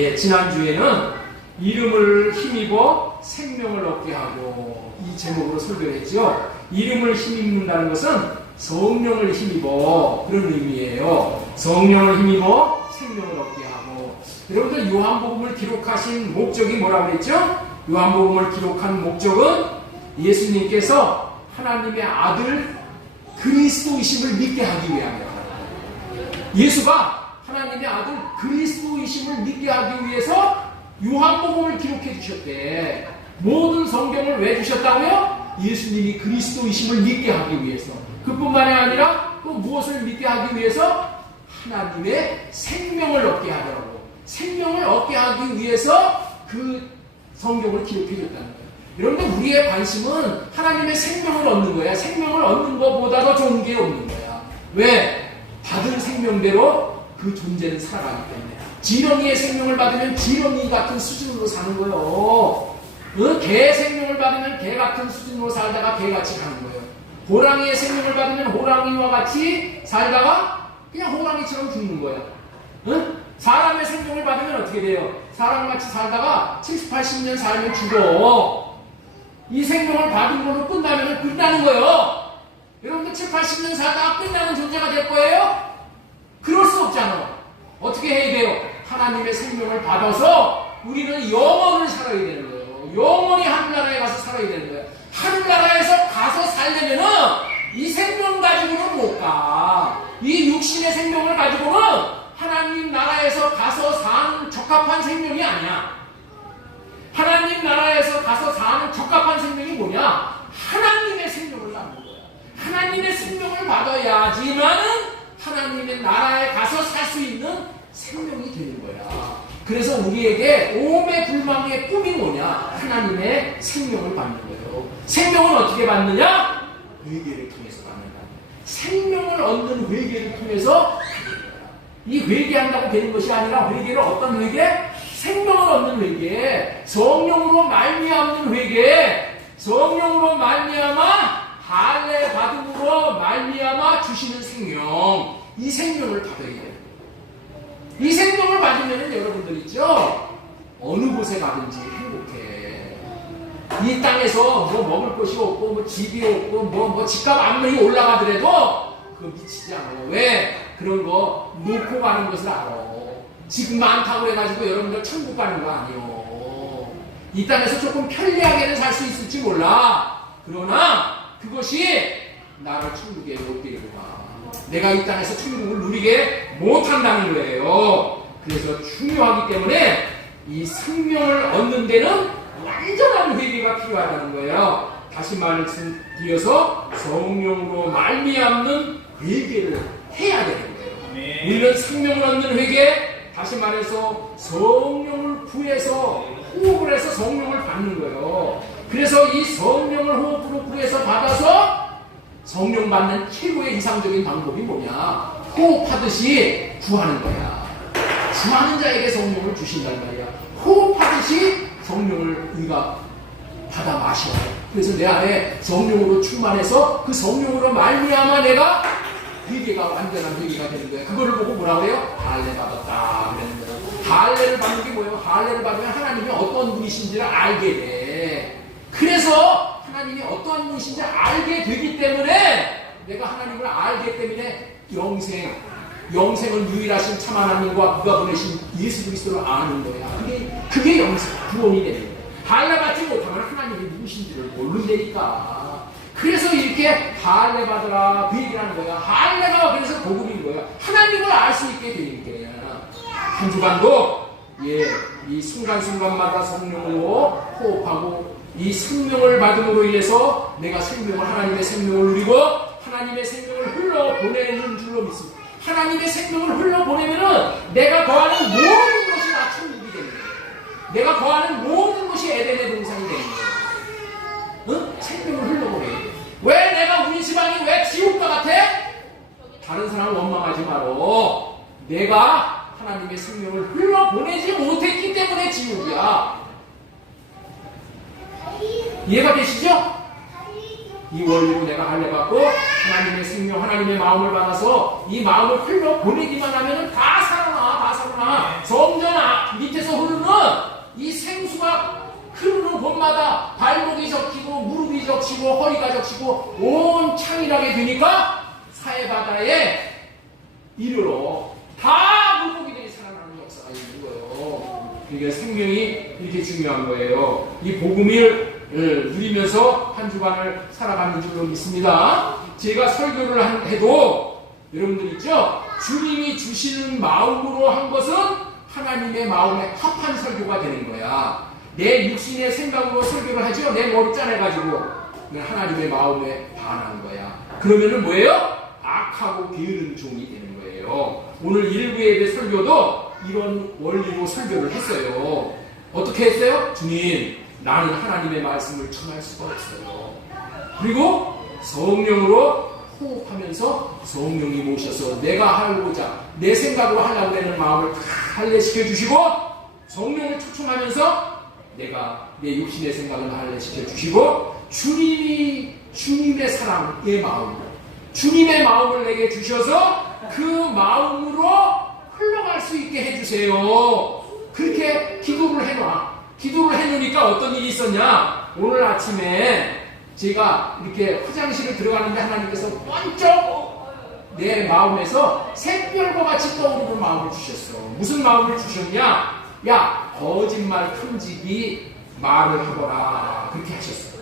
지난주에는 이름을 힘입어 생명을 얻게 하고 이 제목으로 설교를 했죠. 이름을 힘입는다는 것은 성령을 힘입어 그런 의미예요. 성령을 힘입어 생명을 얻게 하고. 여러분들 요한복음을 기록하신 목적이 뭐라고 그랬죠? 요한복음을 기록한 목적은 예수님께서 하나님의 아들 그리스도이심을 믿게 하기 위함이에요. 예수가 하나님의 아들 그리스도이심을 믿게 하기 위해서 요한복음을 기록해 주셨대. 모든 성경을 왜 주셨다고요? 예수님이 그리스도이심을 믿게 하기 위해서. 그뿐만이 아니라 또 무엇을 믿게 하기 위해서? 하나님의 생명을 얻게 하더라고. 생명을 얻게 하기 위해서 그 성경을 기록해 줬다는 거예요. 여러분들 우리의 관심은 하나님의 생명을 얻는 거야. 생명을 얻는 것보다 더 좋은 게 없는 거야. 왜? 받은 생명대로 그 존재는 살아가기 때문에. 지렁이의 생명을 받으면 지렁이 같은 수준으로 사는 거예요. 개 생명을 받으면 개 같은 수준으로 살다가 개같이 가는 거예요. 호랑이의 생명을 받으면 호랑이와 같이 살다가 그냥 호랑이처럼 죽는 거예요. 사람의 생명을 받으면 어떻게 돼요? 사람같이 살다가 70, 80년 살면 죽어. 이 생명을 받은 걸로 끝나면 끝나는 거예요. 여러분들 70, 80년 살다가 끝나는 존재가 될 거예요? 그럴 수 없잖아. 어떻게 해야 돼요? 하나님의 생명을 받아서 우리는 영원을 살아야 되는 거예요. 영원히 하늘나라에 가서 살아야 되는 거예요. 하늘나라에서 가서 살려면은 이 생명 가지고는 못 가. 이 육신의 생명을 가지고는 하나님 나라에서 가서 사는 적합한 생명이 아니야. 하나님 나라에서 가서 사는 적합한 생명이 뭐냐? 하나님의 생명을 받는 거야. 하나님의 생명을 받아야지만은 하나님의 나라에 가서 살 수 있는 생명이 되는 거야. 그래서 우리에게 오매 불망의 꿈이 뭐냐? 하나님의 생명을 받는 거예요. 생명을 어떻게 받느냐? 회개를 통해서 받는다. 생명을 얻는 회개를 통해서 이 회개한다고 되는 것이 아니라 회개를 어떤 회개? 생명을 얻는 회개, 성령으로 말미암는 회개, 성령으로 말미암아 할례 받음으로 말미암아 주시는 생명, 이 생명을 받아야 돼요. 이 생명을 받으면 여러분들 있죠? 어느 곳에 가든지 행복해. 이 땅에서 뭐 먹을 것이 없고 뭐 집이 없고 뭐 집값 아무리 올라가더라도 그거 미치지 않아. 왜? 그런 거 놓고 가는 것을 알아. 지금 많다고 해가지고 여러분들 천국 가는 거 아니에요. 이 땅에서 조금 편리하게는 살 수 있을지 몰라. 그러나 그것이 나를 천국에 못 데리고 가. 내가 이 땅에서 천국을 누리게 못한다는 거예요. 그래서 중요하기 때문에 이 생명을 얻는 데는 완전한 회개가 필요하다는 거예요. 다시 말씀드려서 성령으로 말미암는 회개를 해야 되는 거예요. 우리는 생명을 얻는 회개, 다시 말해서 성령을 구해서 호흡을 해서 성령을 받는 거예요. 그래서 이 성령을 호흡으로 구해서 받아서 성령 받는 최고의 이상적인 방법이 뭐냐? 호흡하듯이 구하는 거야. 구하는 자에게 성령을 주신단 말이야. 호흡하듯이 성령을 우리가 받아 마셔. 그래서 내 안에 성령으로 충만해서 그 성령으로 말미암아 내가 회개가 완전한 회개가 되는 거예요. 그거를 보고 뭐라고 해요? 할례 받았다 그랬는 거예요. 할례를 받는 게 뭐예요? 할례를 받으면 하나님이 어떤 분이신지를 알게 돼. 그래서 하나님이 어떠한 분이신지 알게 되기 때문에 내가 하나님을 알기 때문에 영생은 유일하신 참 하나님과 그가 보내신 예수 그리스도를 아는 거야. 그게 영생, 구원이 되는 거야. 할례 받지 못하면 하나님이 누구신지를 모른다니까. 그래서 이렇게 할례 받으라 그 얘기를 하는 거야. 할례가 그래서 복음인 거야. 하나님을 알 수 있게 되는 거야. 한 주간도 이 순간순간마다 성령으로 호흡하고 이 생명을 받음으로 인해서 내가 하나님의 생명을 누리고 하나님의 생명을 흘러보내는 줄로 믿습니다. 하나님의 생명을 흘러보내면은 내가 거하는 모든 것이 다 천국이 되는 거예요. 내가 거하는 모든 것이 에덴의 동산이 되는 거예요. 생명을 흘러보내야 돼요. 왜 내가 우리 집안이 왜 지옥과 같아? 다른 사람을 원망하지 말어. 내가 하나님의 생명을 흘러보내지 못했기 때문에 지옥이야. 이해가 되시죠? 이 원리로 내가 할례 받고 하나님의 생명, 하나님의 마음을 받아서 이 마음을 흘러보내기만 하면 다 살아나 성전 밑에서 흐르는 이 생수가 흐르는 곳마다 발목이 적히고 무릎이 적히고 허리가 적히고 온 창이라게 되니까 사해바다에 이르러 다 물고기들이 살아나는 역사가 있는 거예요. 그러니까 생명이 이렇게 중요한 거예요. 이 복음을 누리면서 한 주간을 살아가는 줄로 믿습니다. 제가 설교를 해도 여러분들 있죠? 주님이 주시는 마음으로 한 것은 하나님의 마음에 합한 설교가 되는 거야. 내 육신의 생각으로 설교를 하죠. 내 머리 짜내가지고 하나님의 마음에 반한 거야. 그러면은 뭐예요? 악하고 게으른 종이 되는 거예요. 오늘 일부 예배 설교도 이런 원리로 설교를 했어요. 어떻게 했어요? 주님, 나는 하나님의 말씀을 전할 수가 없어요. 그리고 성령으로 호흡하면서 성령이 모셔서 내가 하고자 내 생각으로 하려고 하는 마음을 다 할례시켜 주시고 성령을 초청하면서 내가 내 육신의 생각을 할례시켜 주시고 주님의 사랑의 마음, 주님의 마음을 내게 주셔서 그 마음으로 흘러갈 수 있게 해주세요. 그렇게 기도를 해놔. 기도를 해놓으니까 어떤 일이 있었냐? 오늘 아침에 제가 이렇게 화장실을 들어가는데 하나님께서 번쩍 내 마음에서 샛별과 같이 떠오르는 마음을 주셨어. 무슨 마음을 주셨냐? 야, 거짓말 탐지기 말을 하거라. 그렇게 하셨어요.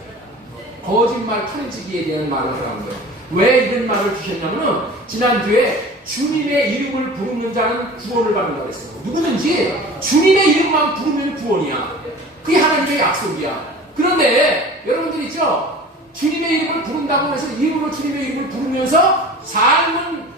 거짓말 탐지기에 대한 말을 하라는 거예요. 왜 이런 말을 주셨냐면 지난주에 주님의 이름을 부르는 자는 구원을 받는다고 했어요. 누구든지 주님의 이름만 부르면 구원이야. 그게 하나님의 약속이야. 그런데 여러분들 있죠? 주님의 이름을 부른다고 해서 이름으로 주님의 이름을 부르면서 삶은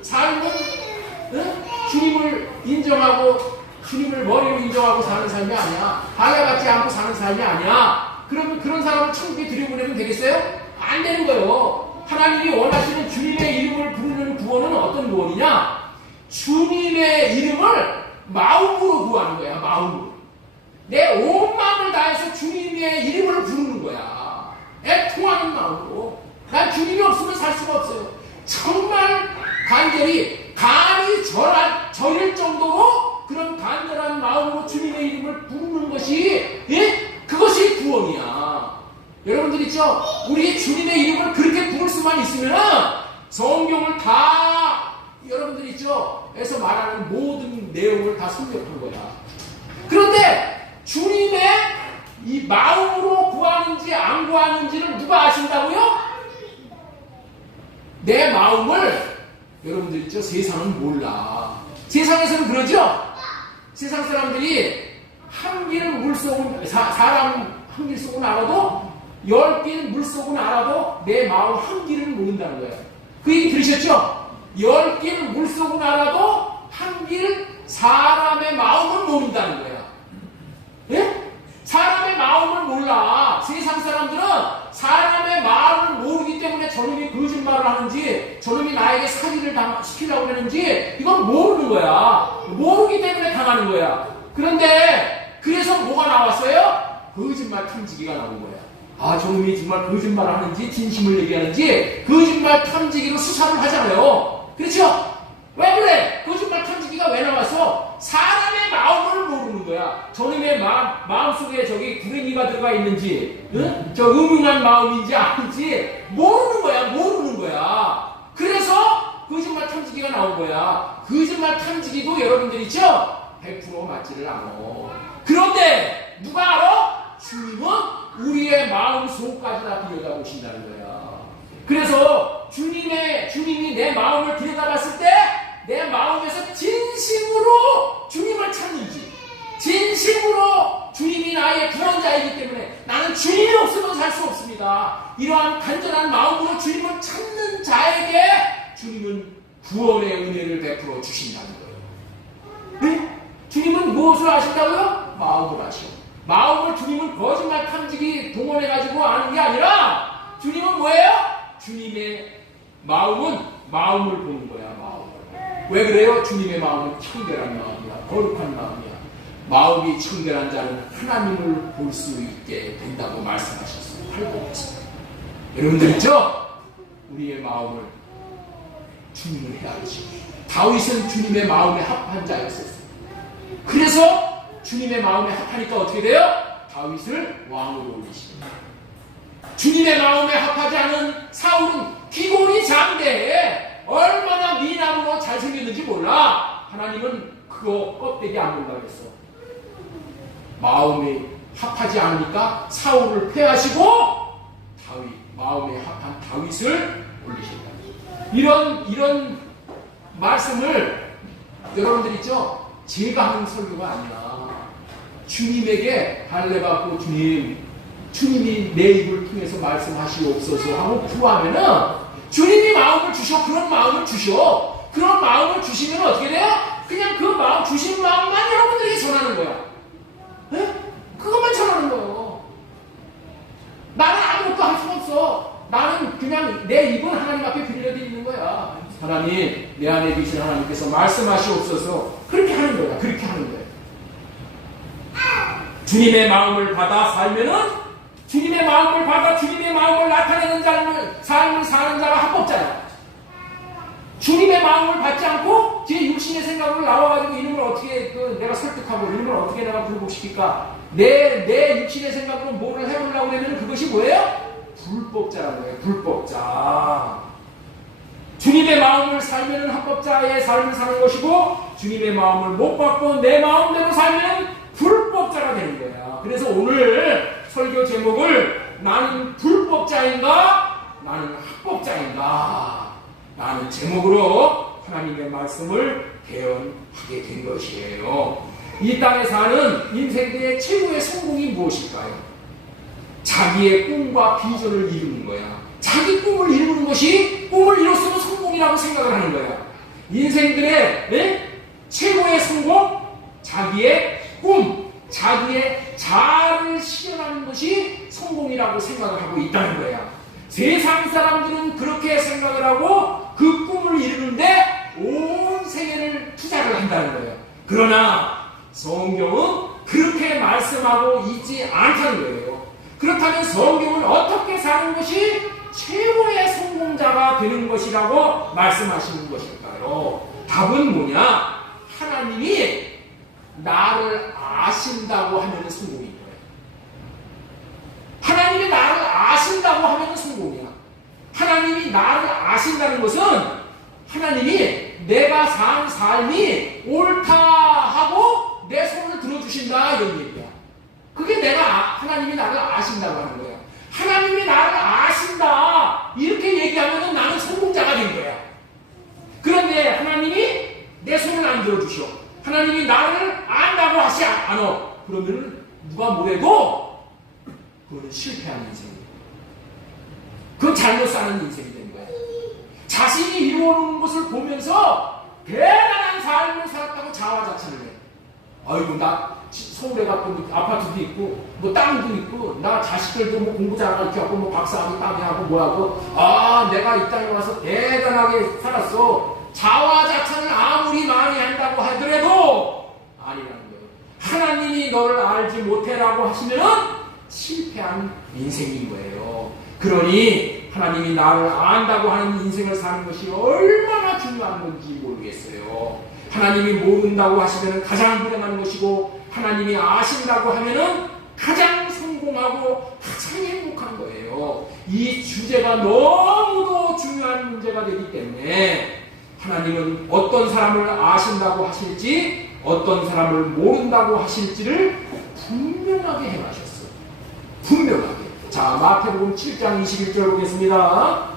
주님을 인정하고 주님을 머리로 인정하고 사는 삶이 아니야. 할례받지 않고 사는 삶이 아니야. 그러면 그런 사람을 천국에 들여보내면 되겠어요? 안 되는 거예요. 하나님이 원하시는 주님의 이름을 부르는 구원은 어떤 구원이냐? 주님의 이름을 마음으로 구하는 거야. 마음으로. 내 온 마음을 다해서 주님의 이름을 부르는 거야. 애통하는 마음으로. 난 주님이 없으면 살 수가 없어요. 정말 간절히 간이 절일 정도로 그런 간절한 마음으로 주님의 이름을 부르는 것이 그것이 구원이야. 여러분들 있죠? 우리 주님의 이름을 그렇게 부를 수만 있으면 성경을 다 여러분들 있죠? 에서 말하는 모든 내용을 다 섭렵한 거야. 그런데 주님의 이 마음으로 구하는지 안 구하는지를 누가 아신다고요? 내 마음을 여러분들 있죠? 세상은 몰라. 세상에서는 그러죠? 세상 사람들이 한 길을 물속은 사람 한 길 속은 알아도 10길 물속은 알아도 내 마음 한 길을 모른다는 거예요. 그 얘기 들으셨죠? 10길 물속은 알아도 한 길 사람의 마음을 모른다는 거야. 예? 사람의 마음을 몰라. 세상 사람들은 사람의 마음을 모르기 때문에 저놈이 거짓말을 하는지 저놈이 나에게 사기를 시키려고 하는지 이건 모르는 거야. 모르기 때문에 당하는 거야. 그런데 그래서 뭐가 나왔어요? 거짓말 탐지기가 나온 거야. 아, 저놈이 정말 거짓말을 하는지 진심을 얘기하는지 거짓말 탐지기로 수사를 하잖아요. 그렇죠? 왜 그래? 거짓말 탐지기가 왜 나왔어? 사람의 마음을 모르는 거야. 저놈의 마음속에 저기 구렁이가 들어가 있는지 저 음흉한 마음인지 아닌지 모르는 거야. 그래서 거짓말 탐지기가 나온 거야. 거짓말 탐지기도 여러분들 있죠? 100% 맞지를 않아. 그런데 누가 알아? 주님은 우리의 마음 속까지 다 들여다보신다는 거야. 그래서 주님이 내 마음을 들여다봤을 때 내 마음에서 진심으로 주님을 찾는지, 진심으로 주님이 나의 구원자이기 때문에 나는 주님이 없으면 살 수 없습니다. 이러한 간절한 마음으로 주님을 찾는 자에게 주님은 구원의 은혜를 베풀어 주신다는 거예요. 네? 주님은 무엇을 하신다고요? 마음을 하셔. 마음을 주님은 거짓말 탐지기 동원해가지고 아는 게 아니라 주님은 뭐예요? 주님의 마음은 마음을 보는 거야. 왜 그래요? 주님의 마음은 청결한 마음이야. 거룩한 마음이야. 마음이 청결한 자는 하나님을 볼 수 있게 된다고 말씀하셨어요. 팔복에서. 여러분들 있죠? 우리의 마음을 주님을 해야지. 다윗은 주님의 마음에 합한 자였었어요. 그래서 주님의 마음에 합하니까 어떻게 돼요? 다윗을 왕으로 올리십니다. 주님의 마음에 합하지 않은 사울은 기골이 장대해 얼마나 미남으로 잘생겼는지 몰라. 하나님은 그거 껍데기 안 본다고 했어. 마음에 합하지 않으니까 사울을 패하시고 다윗, 마음에 합한 다윗을 올리신다. 이런 말씀을 여러분들 있죠? 제가 하는 설교가 아니라 주님에게 할례받고 주님이 내 입을 통해서 말씀하시옵소서 하고 구하면은 주님이 마음을 주셔. 그런 마음을 주셔. 그런 마음을 주시면 어떻게 돼요? 그냥 그 마음, 주신 마음만 여러분들에게 전하는 거야. 네? 그것만 전하는 거예요. 나는 아무것도 할 수 없어. 나는 그냥 내 입은 하나님 앞에 빌려져 있는 거야. 하나님, 내 안에 계신 하나님께서 말씀하시옵소서. 그렇게 하는 거야. 그렇게 하는 거야. 주님의 마음을 받아 살면은 주님의 마음을 받아 주님의 마음을 나타내는 삶을 사는 자가 합법자야. 주님의 마음을 받지 않고 제 육신의 생각으로 나와가지고 이놈을 어떻게 내가 설득하고 이놈을 어떻게 내가 굴복시킬까? 내 육신의 생각으로 뭐를 해보려고 하면 그것이 뭐예요? 불법자라는 거예요. 불법자. 주님의 마음을 살면 합법자의 삶을 사는 것이고 주님의 마음을 못 받고 내 마음대로 살면 불법자가 되는 거야. 그래서 오늘 설교 제목을 나는 불법자인가? 나는 합법자인가? 라는 제목으로 하나님의 말씀을 개헌하게 된 것이에요. 이 땅에 사는 인생들의 최고의 성공이 무엇일까요? 자기의 꿈과 비전을 이루는 거야. 자기 꿈을 이루는 것이 꿈을 이뤘으면 성공이라고 생각을 하는 거야. 인생들의 최고의 성공, 자기의 꿈, 자기의 자아를 실현하는 것이 성공이라고 생각을 하고 있다는 거야. 세상 사람들은 그렇게 생각을 하고 그 꿈을 이루는데 온 세계를 투자를 한다는 거예요. 그러나 성경은 그렇게 말씀하고 있지 않다는 거예요. 그렇다면 성경은 어떻게 사는 것이 최고의 성공자가 되는 것이라고 말씀하시는 것일까요? 답은 뭐냐? 하나님이 나를 아신다고 하면 성공인 거예요. 하나님이 나를 아신다고 하면 성공이야. 하나님이 나를 아신다는 것은 하나님이 내가 산 삶이 옳다 하고 내 손을 들어주신다 이런 얘기야. 그게 하나님이 나를 아신다고 하는 거야. 하나님이 나를 아신다 이렇게 얘기하면 나는 성공자가 된 거야. 그런데 하나님이 내 손을 안 들어주셔. 하나님이 나를 안다고 하지 않아. 그러면 누가 뭐래도 그거는 실패한 인생이야. 그건 잘못 사는 인생이 되는 거야. 자신이 이루어오는 것을 보면서 대단한 삶을 살았다고 자화자찬을 해. 아이고 나 서울에 갖고 아파트도 있고 뭐 땅도 있고 나 자식들도 뭐 공부 잘하고 이렇게 하고 뭐 박사하고 땅에 하고 뭐하고 내가 이 땅에 와서 대단하게 살았어. 자화자찬을 아무리 많이 한다고 하더라도 아니라는 거예요. 하나님이 너를 알지 못해라고 하시면 실패한 인생인 거예요. 그러니 하나님이 나를 안다고 하는 인생을 사는 것이 얼마나 중요한 건지 모르겠어요. 하나님이 모른다고 하시면 가장 불행한 것이고 하나님이 아신다고 하면 가장 성공하고 가장 행복한 거예요. 이 주제가 너무도 중요한 문제가 되기 때문에 하나님은 어떤 사람을 아신다고 하실지 어떤 사람을 모른다고 하실지를 분명하게 행하셨어요. 분명하게. 자, 마태복음 7장 21절 보겠습니다.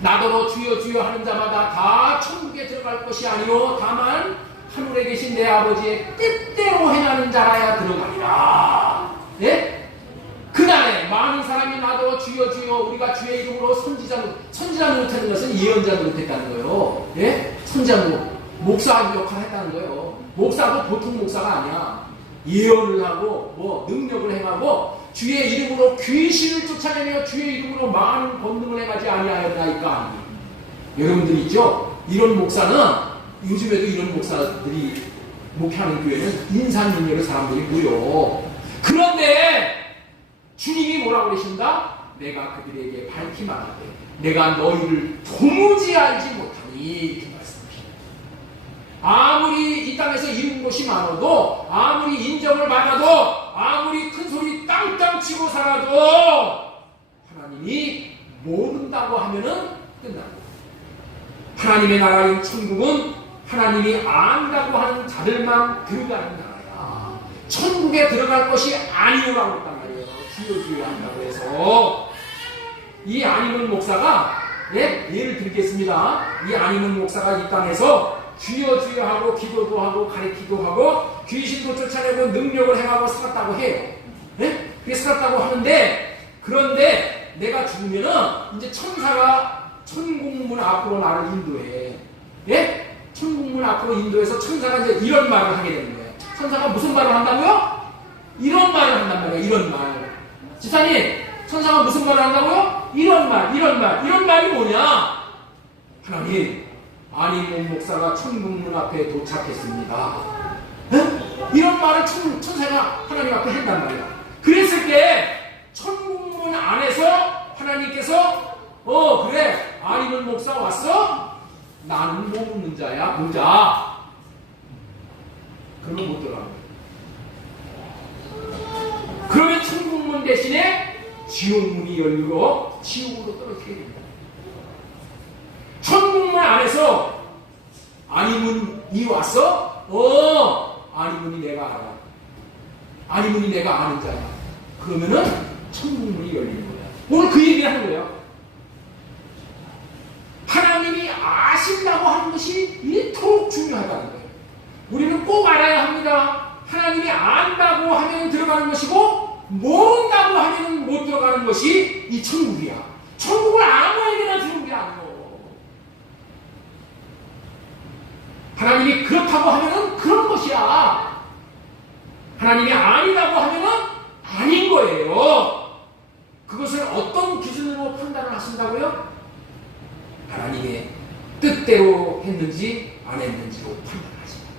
나더러 주여 주여 하는 자마다 다 천국에 들어갈 것이 아니요 다만 하늘에 계신 내 아버지의 뜻대로 행하는 자라야 들어가리라. 예? 그날에 많은 사람이 나더러 주여 주여 우리가 주의 이름으로 선지자 노릇하는 것은 예언자 노릇했다는 거예요. 예? 선지자 목사 역할을 했다는 거예요. 목사도 보통 목사가 아니야. 예언을 하고 뭐 능력을 행하고 주의 이름으로 귀신을 쫓아내며 주의 이름으로 많은 권능을 행하지 아니하였나이까. 여러분들 있죠? 이런 목사는 요즘에도 이런 목사들이 목회하는 교회는 인산능력의 사람들이 모여. 그런데 주님이 뭐라고 그러신다? 내가 그들에게 밝히 말하되 내가 너희를 도무지 알지 못하니 이렇게 말씀하십니다. 아무리 이 땅에서 이룬 것이 많아도, 아무리 인정을 받아도, 아무리 큰 소리 땅땅 치고 살아도 하나님이 모른다고 하면은 끝나고, 하나님의 나라인 천국은 하나님이 안다고 하는 자들만 들어가는 나라야. 천국에 들어갈 것이 아니오라고 했단 말이에요. 주여 주여 한다고 해서. 이 안희문 목사가, 예를 들겠습니다. 이 안희문 목사가 이 땅에서 주여 주여 하고 기도도 하고 가르치기도 하고 귀신도 쫓아내고 능력을 행하고 살았다고 해요. 그렇게 살았다고 하는데, 그런데 내가 죽으면은 이제 천사가 천국문 앞으로 나를 인도해. 천국문 앞으로 인도해서 천사가 이제 이런 말을 하게 되는 거예요. 천사가 무슨 말을 한다고요? 이런 말을 한단 말이에요. 이런 말. 지사님, 천사가 무슨 말을 한다고요? 이런 말이 뭐냐? 하나님, 안희문 목사가 천국문 앞에 도착했습니다. 이런 말을 천사가 하나님 앞에 한단 말이야. 그랬을 때 천국문 안에서 하나님께서 그래, 안희문 목사 왔어? 나는 못 묻는 자야, 보자. 그러면 못 들어가. 그러면 천국문 대신에 지옥문이 열리고 지옥으로 떨어지게 됩니다. 천국문 안에서 안희문이 왔어? 안희문이 내가 알아. 안희문이 내가 아는 자야. 그러면은 천국문이 열리는 거야. 오늘 그 얘기를 하는 거예요. 하나님이 아신다고 하는 것이 이토록 중요하다는 거예요. 우리는 꼭 알아야 합니다. 하나님이 안다고 하면 들어가는 것이고, 모른다고 하면 못 들어가는 것이 이 천국이야. 천국을 아무에게나 주는 게 아니고, 하나님이 그렇다고 하면은 그런 것이야. 하나님이 아니라고 하면은 아닌 거예요. 그것을 어떤 기준으로 판단을 하신다고요? 하나님의 뜻대로 했는지 안 했는지로 판단하십니다.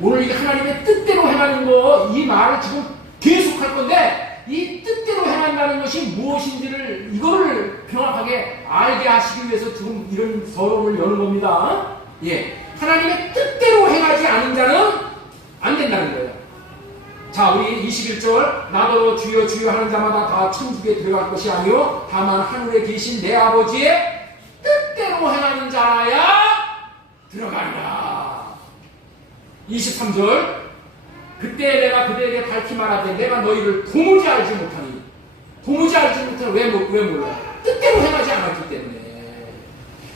오늘 이 하나님의 뜻대로 행하는 거, 이 말을 지금 계속 할 건데, 이 뜻대로 행한다는 것이 무엇인지를 이거를 명확하게 알게 하시기 위해서 지금 이런 서론을 여는 겁니다. 하나님의 뜻대로 행하지 않은 자는 안 된다는 거예요. 자, 우리 21절, 나더러 주여 주여 하는 자마다 다 천국에 들어갈 것이 아니요 다만 하늘에 계신 내 아버지의 뜻대로 행하는 자야 들어가리라. 23절, 그때 내가 그대에게 밝히 말하되 내가 너희를 도무지 알지 못하니. 도무지 알지 못하니 왜 몰라? 뜻대로 행하지 않았기 때문에.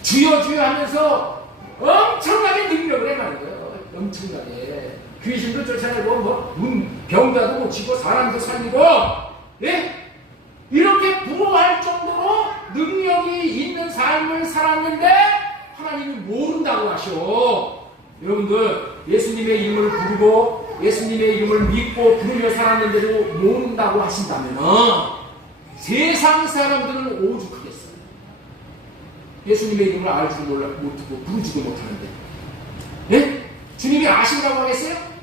주여 주여 하면서 엄청나게 능력을 행하는 거예요. 엄청나게. 귀신도 쫓아내고 병자도 고치고 사람도 살리고, 이렇게 부러워할 정도로 능력이 있는 삶을 살았는데 하나님이 모른다고 하셔. 여러분들, 예수님의 이름을 부르고 예수님의 이름을 믿고 부르며 살았는데도 모른다고 하신다면 세상 사람들은 오죽하겠어요. 예수님의 이름을 알지도 못하고 부르지도 못하는데, 주님이 아신다고 하겠어요?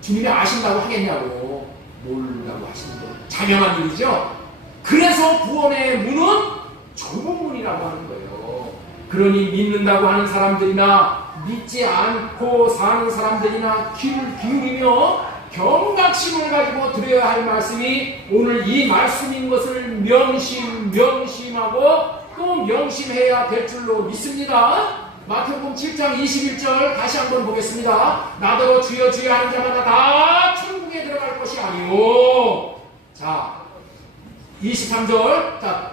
주님이 아신다고 하겠냐고. 모른다고 하시는 거예요. 자명한 일이죠. 그래서 구원의 문은 좁은 문이라고 하는 거예요. 그러니 믿는다고 하는 사람들이나 믿지 않고 사는 사람들이나 귀를 기울이며 경각심을 가지고 드려야 할 말씀이 오늘 이 말씀인 것을 명심하고 또 명심해야 될 줄로 믿습니다. 마태복음 7장 21절 다시 한번 보겠습니다. 나더러 주여 주여 하는 자마다 다 천국에 들어갈 것이 아니오. 자, 23절, 자,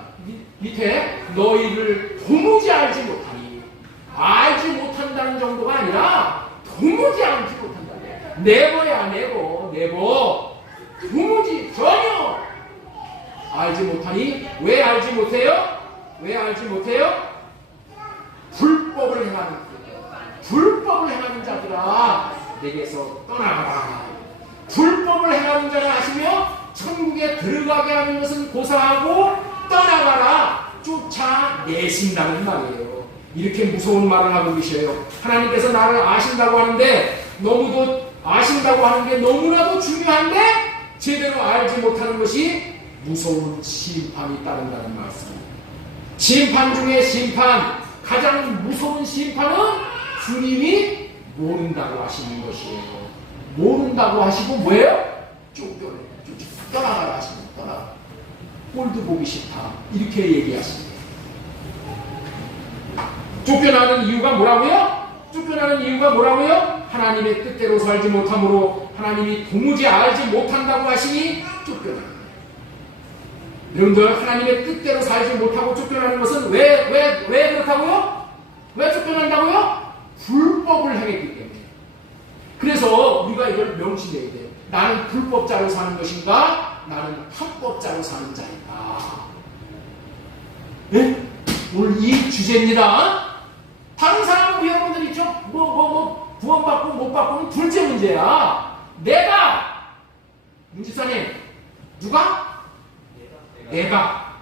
밑에 너희를 도무지 알지 못하니. 알지 못한다는 정도가 아니라 도무지 알지 못한다. 네버야, 네버. 도무지 전혀 알지 못하니. 왜 알지 못해요? 불법을 행하는 자들아 내게서 떠나가라. 불법을 행하는 자라 하시며 천국에 들어가게 하는 것은 고사하고 떠나가라 쫓아내신다는 말이에요. 이렇게 무서운 말을 하고 계셔요. 하나님께서 나를 아신다고 하는데, 너무도 아신다고 하는 게 너무나도 중요한데 제대로 알지 못하는 것이 무서운 심판이 따른다는 말씀. 심판 중에 심판, 가장 무서운 심판은 주님이 모른다고 하시는 것이에요. 모른다고 하시고 뭐예요? 떠나가라 하시는 떠나. 꼴도 보기 싫다. 이렇게 얘기하십니다. 쫓겨나는 이유가 뭐라고요? 쫓겨나는 이유가 뭐라고요? 하나님의 뜻대로 살지 못함으로 하나님이 도무지 알지 못한다고 하시니 쫓겨나는 거예요. 여러분들 하나님의 뜻대로 살지 못하고 쫓겨나는 것은 왜 그렇다고요? 왜 쫓겨난다고요? 불법을 행했기 때문에. 그래서 우리가 이걸 명심해야 돼요. 나는 불법자로 사는 것인가? 나는 합법자로 사는 자인가? 네? 오늘 이 주제입니다. 다른 사람은 여러분들 있죠? 구원받고 못 받고는 둘째 문제야. 문집사님, 누가? 내가.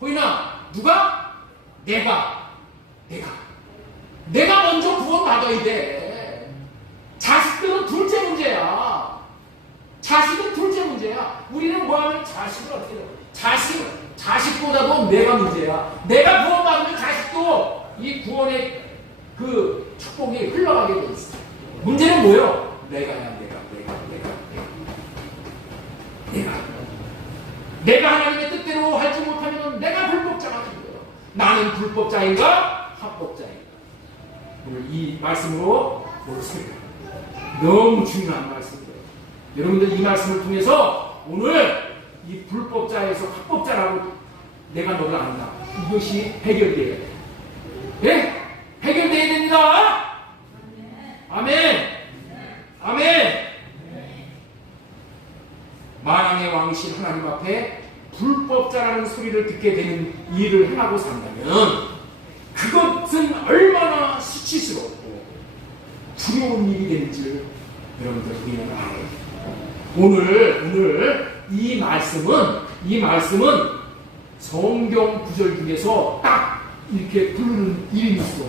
호인아, 누가? 내가 먼저 구원받아야 돼. 자식들은 둘째 문제야. 자식은 둘째 문제야. 우리는 뭐하면 자식을 어떻게 해? 자식보다도 내가 문제야. 내가 구원받으면 자식도 이 구원의 그 축복이 흘러가게 돼 있어. 문제는 뭐예요? 내가 하나님의 뜻대로 하지 못하면 내가 불법자가 되는 거예요. 나는 불법자인가? 합법자인가? 오늘 이 말씀으로 보겠습니다. 너무 중요한 말씀이에요. 여러분들 이 말씀을 통해서 오늘 이 불법자에서 합법자라고 내가 너를 안다. 이것이 해결돼야 돼. 예? 해결돼야 됩니다. 아멘. 만왕의 왕이신 하나님 앞에 불법자라는 소리를 듣게 되는 일을 행하고 산다면 그것은 얼마나 수치스럽고 두려운 일이 되는지를 여러분들 우리는 알아요. 오늘 이 말씀은 성경 구절 중에서 딱 이렇게 부르는 이름이 있어.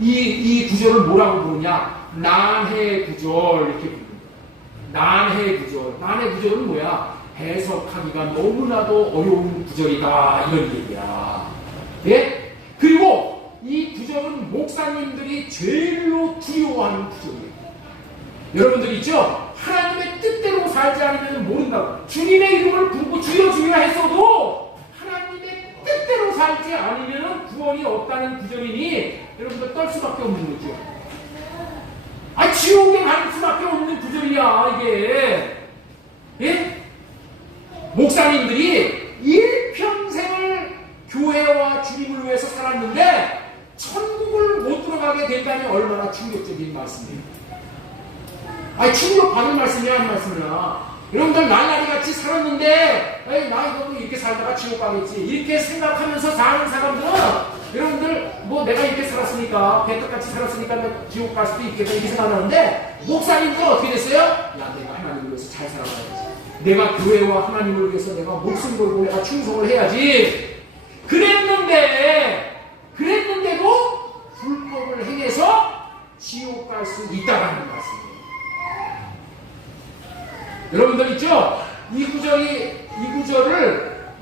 이 구절을 뭐라고 부르냐? 난해 구절 이렇게 부릅니다. 난해 구절은 뭐야? 해석하기가 너무나도 어려운 구절이다 이런 얘기야. 예? 그리고 이 구절은 목사님들이 제일로 두려워하는 구절이에요. 여러분들 있죠? 하나님의 뜻대로 살지 않으면 모른다고. 주님의 이름을 부르고 주여 했어도 하나님의 뜻대로 살지 않으면 구원이 없다는 구절이니 여러분들 떨 수밖에 없는 거죠. 지옥에 갈 수밖에 없는 구절이야 이게. 예? 목사님들이 일평생을 교회와 주님을 위해서 살았는데 천국을 못 들어가게 된다니 얼마나 충격적인 말씀입니다. 충격받을 말씀이야, 아닌 말씀이야. 여러분들 날라리 같이 살았는데 나 이거 이렇게 살다가 지옥 가겠지 이렇게 생각하면서 사는 사람들은 여러분들 내가 이렇게 살았으니까 개떡같이 살았으니까 지옥 갈 수도 있겠다 이렇게 생각하는데 목사님들은 어떻게 됐어요? 야, 내가 하나님을 위해서 잘 살아가야지. 내가 교회와 하나님을 위해서 내가 목숨 걸고 내가 충성을 해야지. 그랬는데도 불법을 행해서 지옥 갈 수 있다라는 말씀이에요. 여러분들 있죠? 이 구절을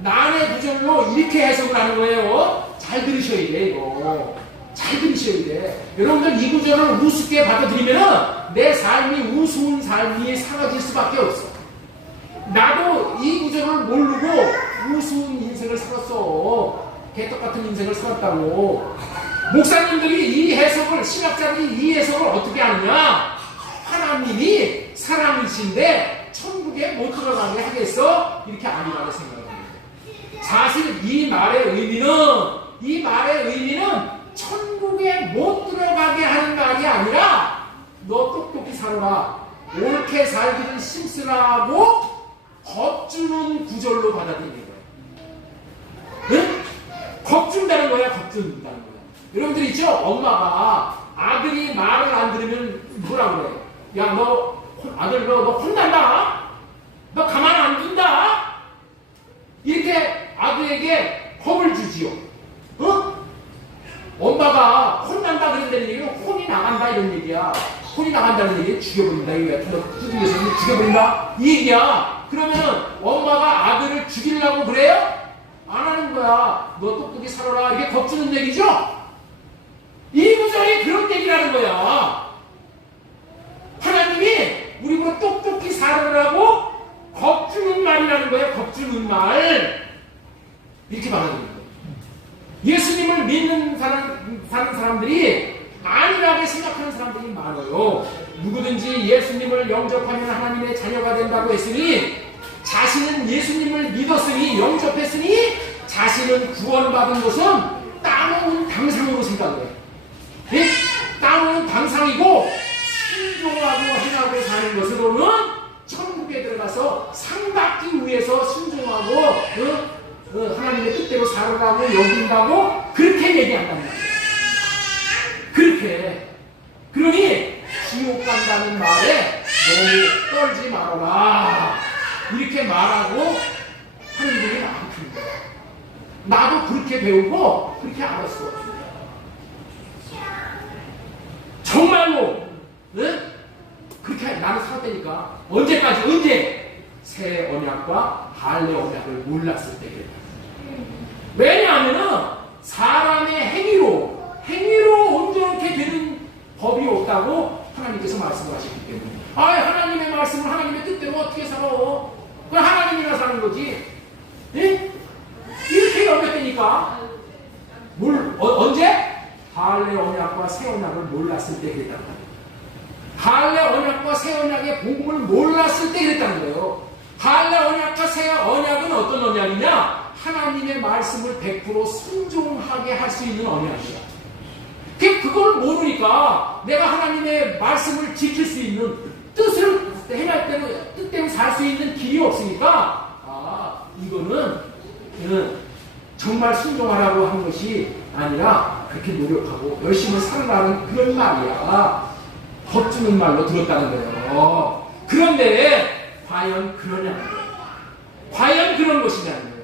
난의 구절로 이렇게 해석을 하는 거예요. 잘 들으셔야 돼, 이거. 잘 들으셔야 돼. 여러분들 이 구절을 우습게 받아들이면 내 삶이 우스운 삶이 사라질 수밖에 없어. 나도 이 구절을 모르고 우스운 인생을 살았어. 개떡같은 인생을 살았다고. 목사님들이 이 해석을, 신학자들이 이 해석을 어떻게 하느냐? 하나님이 사랑이신데 천국에 못 들어가게 하겠어? 이렇게 아니라고 생각합니다. 사실 이 말의 의미는 천국에 못 들어가게 하는 말이 아니라 너 똑똑히 살아라, 옳게 살기를 심쓰라고 겁주는 구절로 받아들이는 거예요. 응? 겁준다는 거야, 겁준다는 거야. 여러분들 있죠? 엄마가 아들이 말을 안 들으면 뭐라 그래? 야, 아들 너 혼난다? 너 가만 안 둔다? 이렇게 아들에게 겁을 주지요. 엄마가 혼난다 그런다는 얘기는 혼이 나간다 이런 얘기야. 혼이 나간다는 얘기는 죽여버린다 이거야. 너 두들겨서 죽여버린다 이 얘기야. 그러면은 엄마가 아들을 죽이려고 그래요? 안 하는 거야. 너 똑똑히 살아라 이렇게 겁주는 얘기죠? 이 구절 1절이 그런 얘기라는 거야. 하나님이 우리보다 똑똑히 살으라고 겁주는 말이라는 거야. 겁주는 말. 이렇게 받아들이는 거야. 예수님을 믿는 사는 사람들이 안일하게 생각하는 사람들이 많아요. 누구든지 예수님을 영접하면 하나님의 자녀가 된다고 했으니, 자신은 예수님을 믿었으니, 영접했으니, 자신은 구원받은 것은 땅은 당상으로 생각을 해요. 예? 땅은 당상이고 순종하고 행하고 사는 것으로는 천국에 들어가서 상 받기 위해서 순종하고 하나님의 뜻대로 살아가고 여긴다고 그렇게 얘기한단 말이에요. 그렇게. 그러니 지옥 간다는 말에 너무 떨지 말아라, 이렇게 말하고 하는 분이 많습니다. 나도 그렇게 배우고 그렇게 알았어. 정말로 그렇게 나는 살았다니까. 언제까지? 언제? 새 언약과 할례 언약을 몰랐을 때 그랬다. 왜냐하면 사람의 행위로 온전하게 되는 법이 없다고 하나님께서 말씀을 하셨기 때문에. 하나님의 말씀을 하나님의 뜻대로 어떻게 살아? 그건 하나님이나 사는 거지. 예? 이렇게 여겼다니까. 언제? 할례 언약과 새 언약을 몰랐을 때 그랬단 말이에요. 할례 언약과 새 언약의 복음을 몰랐을 때 그랬다는 거예요. 할례 언약과 새 언약은 어떤 언약이냐? 하나님의 말씀을 100% 순종하게 할 수 있는 언약이야. 그걸 모르니까 내가 하나님의 말씀을 지킬 수 있는, 뜻을 행할 때는 뜻대로 살 수 있는 길이 없으니까, 이거는 정말 순종하라고 한 것이 아니라 그렇게 노력하고 열심히 살아가는 그런 말이야. 겁주는 말로 들었다는 거예요. 그런데 과연 그러냐는 거예요. 과연 그런 것이냐는 거예요.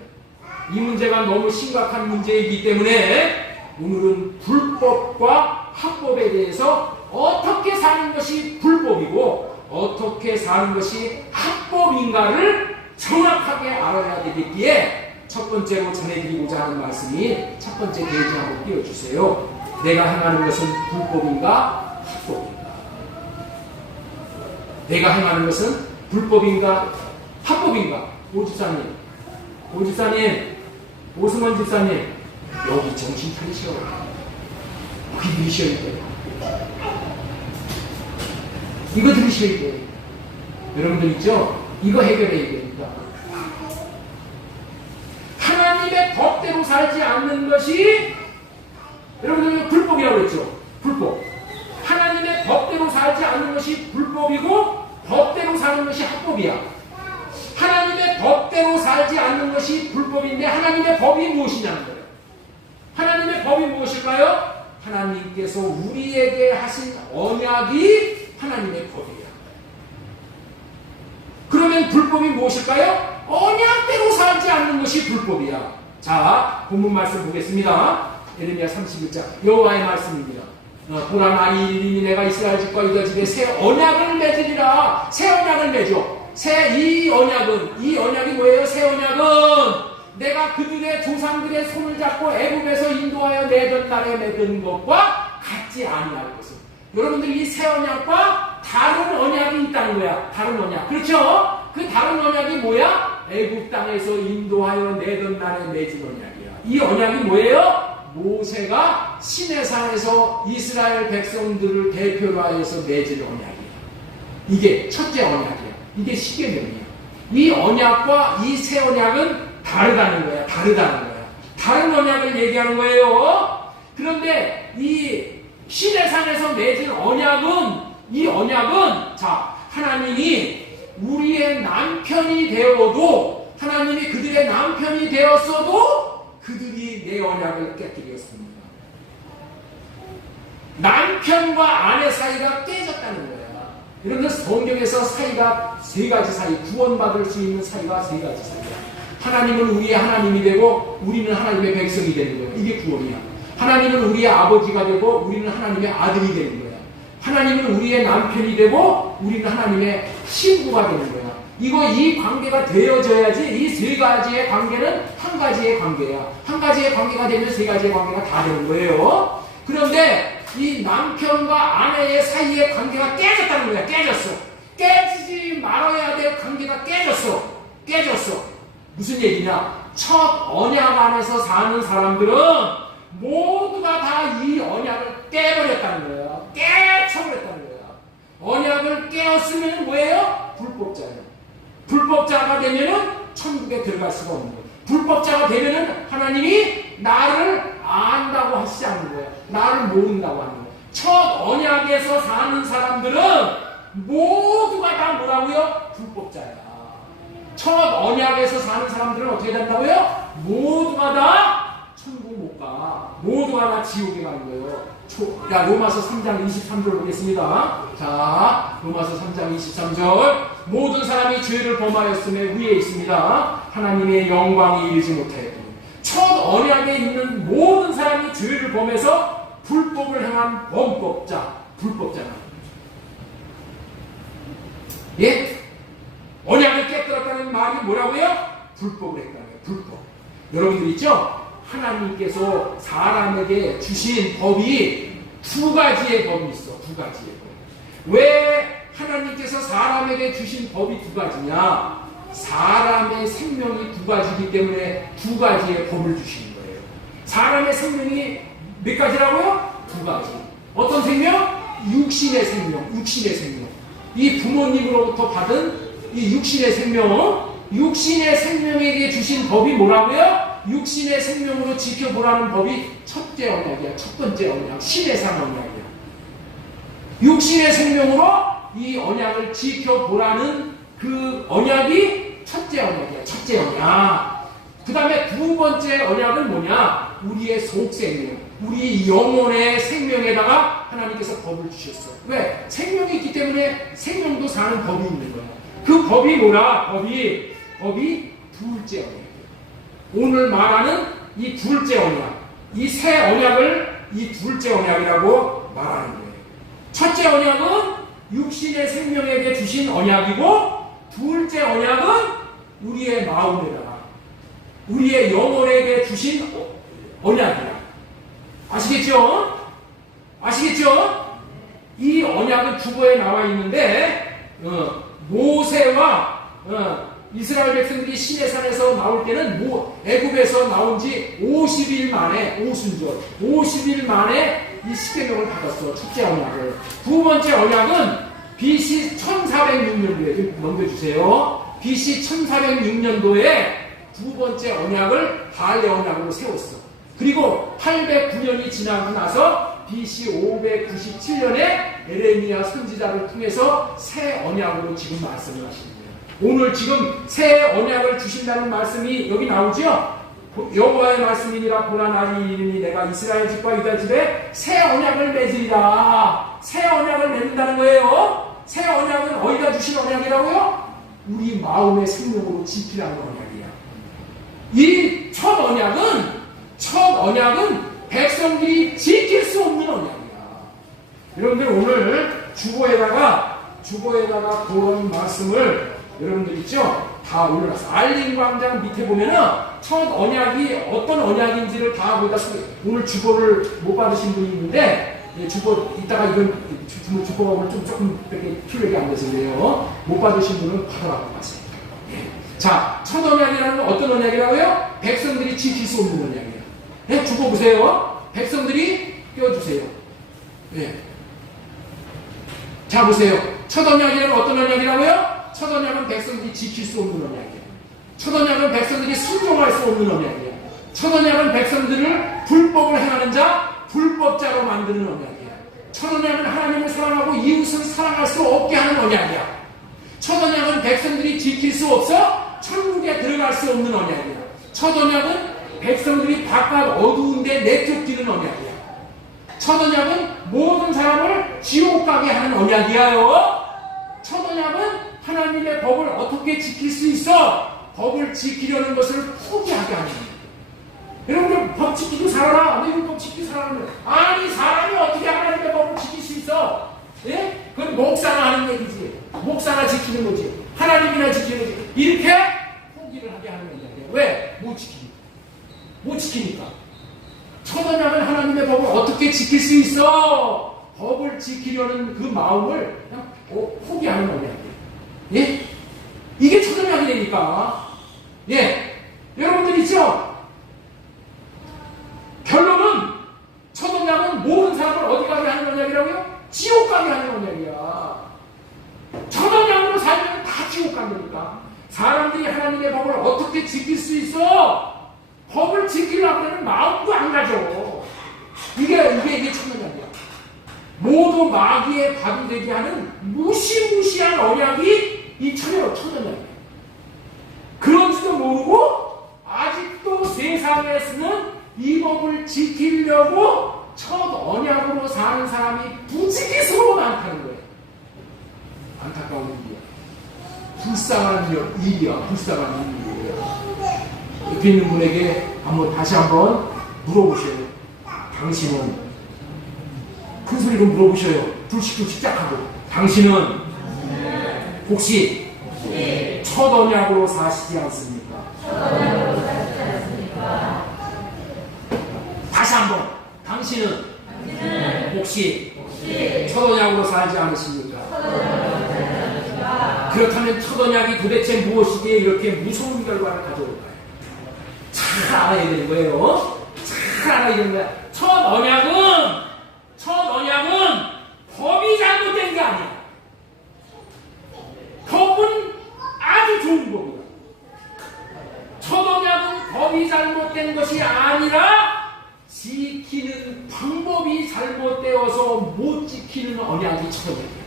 이 문제가 너무 심각한 문제이기 때문에 오늘은 불법과 합법에 대해서 어떻게 사는 것이 불법이고 어떻게 사는 것이 합법인가를 정확하게 알아야 되겠기에 첫 번째로 전해드리고자 하는 말씀이 첫 번째 페이지 한번 띄워주세요. 내가 행하는 것은 불법인가 합법인가? 내가 행하는 것은 불법인가 합법인가? 오집사님, 오승원 집사님, 여기 정신 차리셔. 여기 들으셔야 돼요. 이거 들으셔야 돼요. 여러분들 있죠? 이거 해결해야 됩니다. 하나님의 법대로 살지 않는 것이, 여러분들 불법이라고 했죠? 불법. 하나님의 법대로 살지 않는 것이 불법이고 법대로 사는 것이 합법이야. 하나님의 법대로 살지 않는 것이 불법인데 하나님의 법이 무엇이냐는 거예요. 하나님의 법이 무엇일까요? 하나님께서 우리에게 하신 언약이 하나님의 법이야. 그러면 불법이 무엇일까요? 언약대로 살지 않는 것이 불법이야. 자, 본문 말씀 보겠습니다. 예레미야 31장 여호와의 말씀입니다. 보라, 나이 이르니 내가 이스라엘 집과 유다 집에 새 언약을 맺으리라. 새 언약을 맺어. 이 언약이 뭐예요? 새 언약은 내가 그들의 조상들의 손을 잡고 애굽에서 인도하여 내던 날에 맺은 것과 같지 아니할 것은. 여러분들 이 새 언약과 다른 언약이 있다는 거야. 다른 언약. 그렇죠? 그 다른 언약이 뭐야? 애굽 땅에서 인도하여 내던 날에 맺은 언약이야. 이 언약이 뭐예요? 모세가 시내산에서 이스라엘 백성들을 대표로 하여서 맺은 언약이야. 이게 첫째 언약이야. 이게 십계명이야. 이 언약과 이 새 언약은 다르다는 거야. 다른 언약을 얘기하는 거예요. 그런데 이 시내산에서 맺은 이 언약은 자, 하나님이 우리의 남편이 되어도, 하나님이 그들의 남편이 되었어도 그들이 내 언약을 깨뜨렸습니다. 남편과 아내 사이가 깨졌다는 거야. 여러분들 성경에서 사이가 세 가지 사이, 구원받을 수 있는 사이가 세 가지 사이야. 하나님은 우리의 하나님이 되고 우리는 하나님의 백성이 되는 거야. 이게 구원이야. 하나님은 우리의 아버지가 되고 우리는 하나님의 아들이 되는 거야. 하나님은 우리의 남편이 되고 우리는 하나님의 신부가 되는 거야. 이 관계가 되어져야지 이 세 가지의 관계는 한 가지의 관계야. 한 가지의 관계가 되면 세 가지의 관계가 다 되는 거예요. 그런데 이 남편과 아내의 사이의 관계가 깨졌다는 거야. 깨졌어. 깨지지 말아야 될 관계가 깨졌어. 무슨 얘기냐? 첫 언약 안에서 사는 사람들은 모두가 다 이 언약을 깨버렸다는 거야. 깨쳐버렸다는 거야. 언약을 깨었으면 뭐예요? 불법자예요. 불법자가 되면은 천국에 들어갈 수가 없는 거예요. 불법자가 되면은 하나님이 나를 안다고 하시지 않는 거예요. 나를 모른다고 하는 거예요. 첫 언약에서 사는 사람들은 모두가 다 뭐라고요? 불법자야. 첫 언약에서 사는 사람들은 어떻게 된다고요? 모두가 다 천국 못 가. 모두가 다 지옥에 가는 거예요. 로마서 3장 23절 보겠습니다. 자, 로마서 3장 23절. 모든 사람이 죄를 범하였음에 위에 있습니다. 하나님의 영광이 이르지 못하였더니. 첫 언약에 있는 모든 사람이 죄를 범해서 불법을 행한 불법자가. 예? 언약을 깨뜨렸다는 말이 뭐라고요? 불법을 했다는 거예요. 불법. 여러분들 있죠? 하나님께서 사람에게 주신 법이 두 가지의 법이 있어. 두 가지의 법. 왜 하나님께서 사람에게 주신 법이 두 가지냐? 사람의 생명이 두 가지이기 때문에 두 가지의 법을 주시는 거예요. 사람의 생명이 몇 가지라고요? 두 가지. 어떤 생명? 육신의 생명. 이 부모님으로부터 받은 이 육신의 생명에게 주신 법이 뭐라고요? 육신의 생명으로 지켜보라는 법이 첫째 언약이야. 첫 번째 언약. 신의 산 언약이야. 육신의 생명으로 이 언약을 지켜보라는 그 언약이 첫째 언약이야. 첫째 언약. 그 다음에 두 번째 언약은 뭐냐? 우리의 속생명. 우리 영혼의 생명에다가 하나님께서 법을 주셨어. 왜? 생명이 있기 때문에 생명도 사는 법이 있는 거야. 그 법이 뭐라? 법이 둘째 언약. 오늘 말하는 이 둘째 언약, 이 새 언약을 이 둘째 언약이라고 말하는 거예요. 첫째 언약은 육신의 생명에게 주신 언약이고, 둘째 언약은 우리의 마음에다가, 우리의 영혼에게 주신 언약이야. 아시겠죠? 이 언약은 주보에 나와 있는데, 모세와 이스라엘 백성들이 시내산에서 나올 때는 애굽에서 나온 지 50일 만에, 오순절 50일 만에 이 십계명을 받았어. 첫째 언약을. 두 번째 언약은 BC 1406년도에 좀 넘겨주세요. BC 1406년도에 두 번째 언약을 발레 언약으로 세웠어. 그리고 809년이 지나고 나서 BC 597년에 에레미야 선지자를 통해서 새 언약으로 지금 말씀을 하십니다. 오늘 지금 새 언약을 주신다는 말씀이 여기 나오죠? 여호와의 말씀이니라. 보라 날이 이르니 내가 이스라엘 집과 유다 집에 새 언약을 맺으리라. 새 언약을 맺는다는 거예요. 새 언약은 어디다 주신 언약이라고요? 우리 마음의 생명으로 지키라는 언약이야. 이 첫 언약은 백성들이 지킬 수 없는 언약이야. 여러분들 오늘 주보에다가 그런 말씀을 여러분들 있죠? 다 올려놨어. 알림광장 밑에 보면은 첫 언약이 어떤 언약인지를 다 거기다 오늘 주보를 못 받으신 분이 있는데, 주보 이따가 이건 주보가 오늘 조금 이렇게 출력이 안 돼서 그래요. 못 받으신 분은 받아가고 가세요. 자, 첫 언약이라는 건 어떤 언약이라고요? 백성들이 지킬 수 없는 언약이야. 네, 주보 보세요. 백성들이 띄워주세요. 네. 자, 보세요. 첫 언약이라는 어떤 언약이라고요? 첫 언약은 백성들이 지킬 수 없는 언약이야. 첫 언약은 백성들이 순종할 수 없는 언약이야. 첫 언약은 백성들을 불법을 행하는 자, 불법자로 만드는 언약이야. 첫 언약은 하나님을 사랑하고 이웃을 사랑할 수 없게 하는 언약이야. 첫 언약은 백성들이 지킬 수 없어 천국에 들어갈 수 없는 언약이야. 첫 언약은 백성들이 바깥 어두운데 내쫓기는 언약이야. 첫 언약은 모든 사람을 지옥 가게 하는 언약이야요. 첫 언약은 하나님의 법을 어떻게 지킬 수 있어? 법을 지키려는 것을 포기하게 하는 거예요. 여러분들 법 지키고 살아라. 너희들 법 지키고 살아라. 아니 사람이 어떻게 하나님의 법을 지킬 수 있어? 예? 그건 목사가 하는 얘기지. 목사가 지키는 거지. 하나님이나 지키는 거지. 이렇게 포기를 하게 하는 거예요. 왜? 못 지키니까. 첫 언약은 하나님의 하나님의 법을 어떻게 지킬 수 있어? 법을 지키려는 그 마음을 그냥 포기하는 언약이에요. 예? 이게 첫 언약이 되니까. 예? 여러분들 있죠? 결론은 첫 언약은 모든 사람을 어디 가게 하는 언약이라고요? 지옥 가게 하는 언약이야. 첫 언약으로 살면 다 지옥 간다니까. 사람들이 하나님의 법을 어떻게 지킬 수 있어? 법을 지키려고 하는 마음도 안 가져. 이게 첫 언약이야. 모두 마귀의 밥이 되게 하는 무시무시한 언약이 이 첫 언약이야. 그런지도 모르고 아직도 세상에 쓰는 이 법을 지키려고 첫 언약으로 사는 사람이 부지기수로 많다는 거예요. 안타까운 일이야. 불쌍한 일이야. 불쌍한 일이에요. 옆에 있는 분에게 다시 한번 물어보셔요. 당신은 큰 소리로 물어보셔요. 둘씩 짝하고. 당신은 혹시 첫 언약으로 사시지 않습니까? 다시 한번. 당신은 혹시 첫 언약으로 살지 않으십니까? 그렇다면 첫 언약이 도대체 무엇이기에 이렇게 무서운 결과를 가져올까요? 잘 알아야 되는 거예요. 잘 알아야 되는 거야. 첫 언약은 법이 잘못된 게 아니야. 법은 아주 좋은 법이야. 첫 언약은 법이 잘못된 것이 아니라 지키는 방법이 잘못되어서 못 지키는 언약이 첫 언약이야.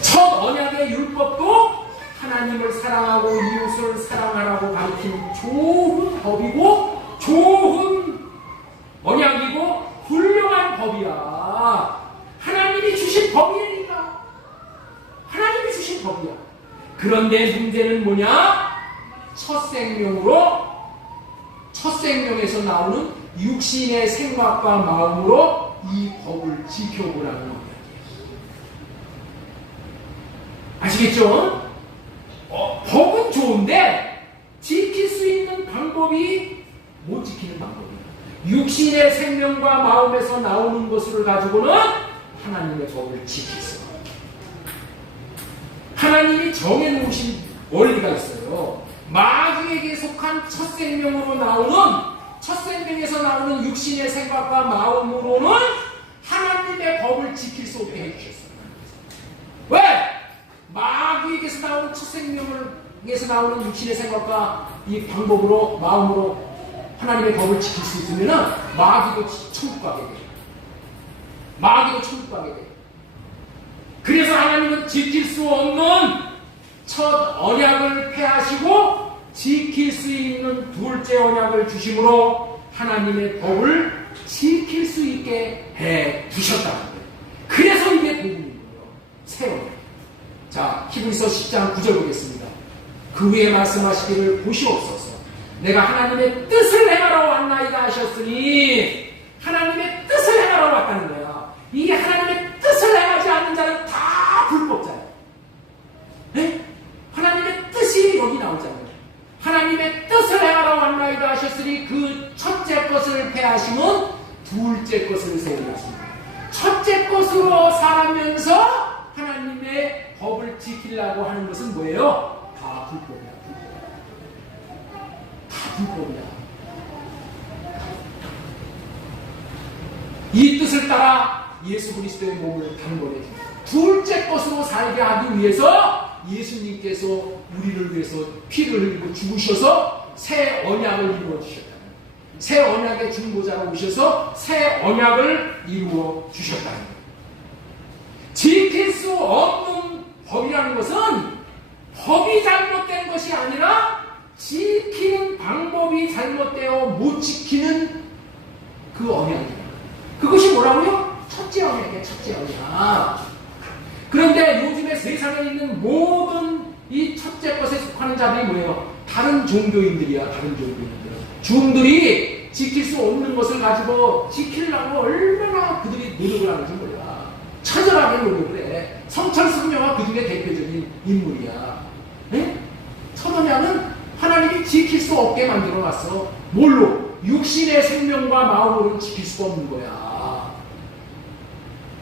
첫 언약의 율법도 하나님을 사랑하고 이웃을 사랑하라고 가르치는 좋은 법이고 좋은 언약이고 훌륭한 법이야. 하나님이 주신 법이니까. 하나님이 주신 법이야. 그런데 문제는 뭐냐? 첫 생명에서 나오는 육신의 생각과 마음으로 이 법을 지켜보라는 언약이에요. 아시겠죠? 법은 좋은데 지킬 수 있는 방법이 못 지키는 방법이에요. 육신의 생명과 마음에서 나오는 것을 가지고는 하나님의 법을 지킬 수 없어요. 하나님이 정해놓으신 원리가 있어요. 마귀에게 속한 첫 생명으로 첫 생명에서 나오는 육신의 생각과 마음으로는 하나님의 법을 지킬 수 없게 해주셨어요. 왜? 마귀에게서 나오는 첫 생명에서 나오는 육신의 생각과 이 방법으로 마음으로 하나님의 법을 지킬 수 있으면 마귀도 천국 가게 돼요. 마귀도 천국 가게 돼요. 그래서 하나님은 지킬 수 없는 첫 언약을 폐하시고 지킬 수 있는 둘째 언약을 주심으로 하나님의 법을 지킬 수 있게 해 두셨다는 거예요. 그래서 이게 복음인 거예요. 새 언약. 자, 히브리서 10장 9절 보겠습니다. 그 후에 말씀하시기를 보시옵소서. 내가 하나님의 뜻을 행하러 왔나이다 하셨으니 하나님의 뜻을 행하러 왔다는 거야. 이게 하나님의 뜻을 행하지 않는 자는 다 불법자예요. 네? 하나님의 뜻이 여기 나오잖아요. 하나님의 뜻을 행하러 왔나이다 하셨으니 그 첫째 것을 폐하시면 둘째 것을 세우셨습니다. 첫째 것으로 살면서 하나님의 법을 지키려고 하는 것은 뭐예요? 다 불법이야. 다 불법이야. 이 뜻을 따라 예수 그리스도의 몸을 단번에 둘째 것으로 살게 하기 위해서 예수님께서 우리를 위해서 피를 흘리고 죽으셔서 새 언약을 이루어 주셨다. 새 언약의 중보자로 오셔서 새 언약을 이루어 주셨다는 거예요. 지킬 수 없는 법이라는 것은 법이 잘못된 것이 아니라 지키는 방법이 잘못되어 못 지키는 그 언약이에요. 그것이 뭐라고요? 첫째 언약이에요. 첫째 언약. 그런데 요즘에 세상에 있는 모든 이 첫째 것에 속하는 자들이 뭐예요? 다른 종교인들이야. 다른 종교인들. 중들이 지킬 수 없는 것을 가지고 지키려고 얼마나 그들이 노력을 하는지 몰라. 처절하게 노력을 해. 성철 성녀가 그 중에 대표적인 인물이야. 네? 첫 언약은 하나님이 지킬 수 없게 만들어놨어. 뭘로? 육신의 생명과 마음으로는 지킬 수가 없는 거야.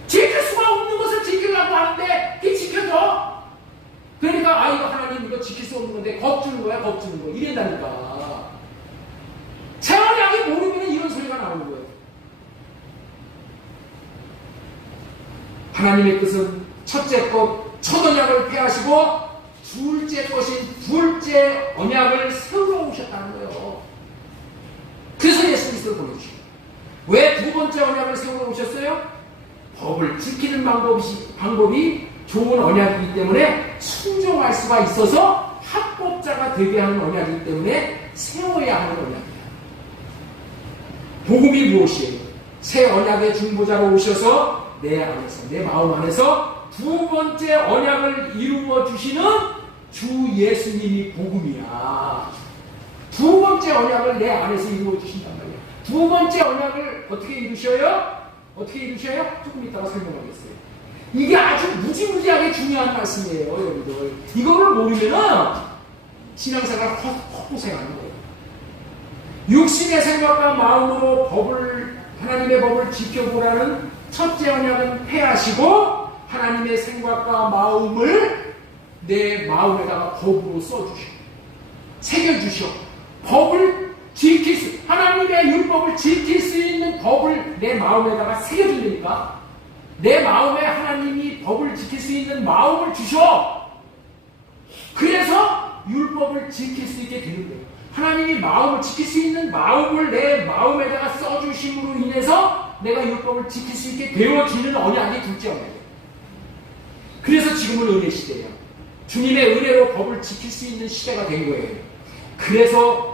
지킬 수가 없는 것을 지키려고 하는데 그게 지켜져? 그러니까 이거 하나님 이거 지킬 수 없는 건데 겁주는 거야, 겁주는 거. 이랬다니까. 새 언약이 모르면 이런 소리가 나오는 거예요. 하나님의 뜻은 첫째 것, 첫 언약을 폐하시고 둘째 것인 둘째 언약을 세우러 오셨다는 거예요. 그래서 예수 그리스도를 보내주시고. 왜 두 번째 언약을 세우러 오셨어요? 법을 지키는 방법이 좋은 언약이기 때문에 순종할 수가 있어서 합법자가 되게 하는 언약이기 때문에 세워야 하는 언약이에요. 복음이 무엇이에요? 새 언약의 중보자로 오셔서 내 안에서, 내 마음 안에서 두 번째 언약을 이루어 주시는 주 예수님이 복음이야. 두 번째 언약을 내 안에서 이루어 주신단 말이야. 두 번째 언약을 어떻게 이루셔요? 어떻게 이루셔요? 조금 이따가 설명하겠어요. 이게 아주 무지무지하게 중요한 말씀이에요, 여러분들. 이거를 모르면은 신앙생활 헛고생하는 거예요. 육신의 생각과 마음으로 하나님의 법을 지켜보라는 첫째 언약은 폐하시고 하나님의 생각과 마음을 내 마음에다가 법으로 써주셔. 새겨주셔. 법을 지킬 수, 하나님의 율법을 지킬 수 있는 법을 내 마음에다가 새겨준다니까. 내 마음에 하나님이 법을 지킬 수 있는 마음을 주셔. 그래서 율법을 지킬 수 있게 되는 거예요. 하나님이 마음을 지킬 수 있는 마음을 내 마음에다가 써주심으로 인해서 내가 율법을 지킬 수 있게 되어지는 언약이 둘째 언약이에요. 그래서 지금은 은혜 시대예요. 주님의 은혜로 법을 지킬 수 있는 시대가 된 거예요.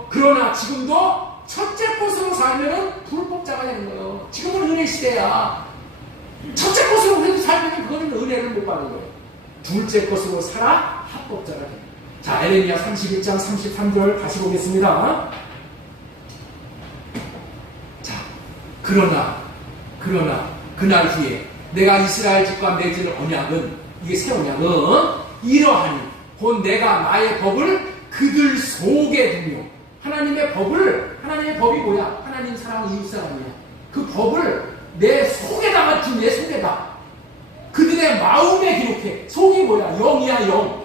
그러나 지금도 첫째 것으로 살면은 불법자가 되는 거예요. 지금은 은혜 시대야. 첫째 것으로 그래도 살면 그거는 은혜를 못 받는 거예요. 둘째 것으로 살아 합법자가 됩니다. 자, 에레미야 31장 33절 다시 보겠습니다. 자, 그러나 그날 후에 내가 이스라엘 집과 맺을 언약은, 이게 새 언약은 이러하니 곧 내가 나의 법을 그들 속에 두며, 하나님의 법이 뭐야? 하나님 사랑 이웃 사랑이야. 그 법을 내 속에다가 둔, 내 속에다 그들의 마음에 기록해. 속이 뭐야? 영이야, 영.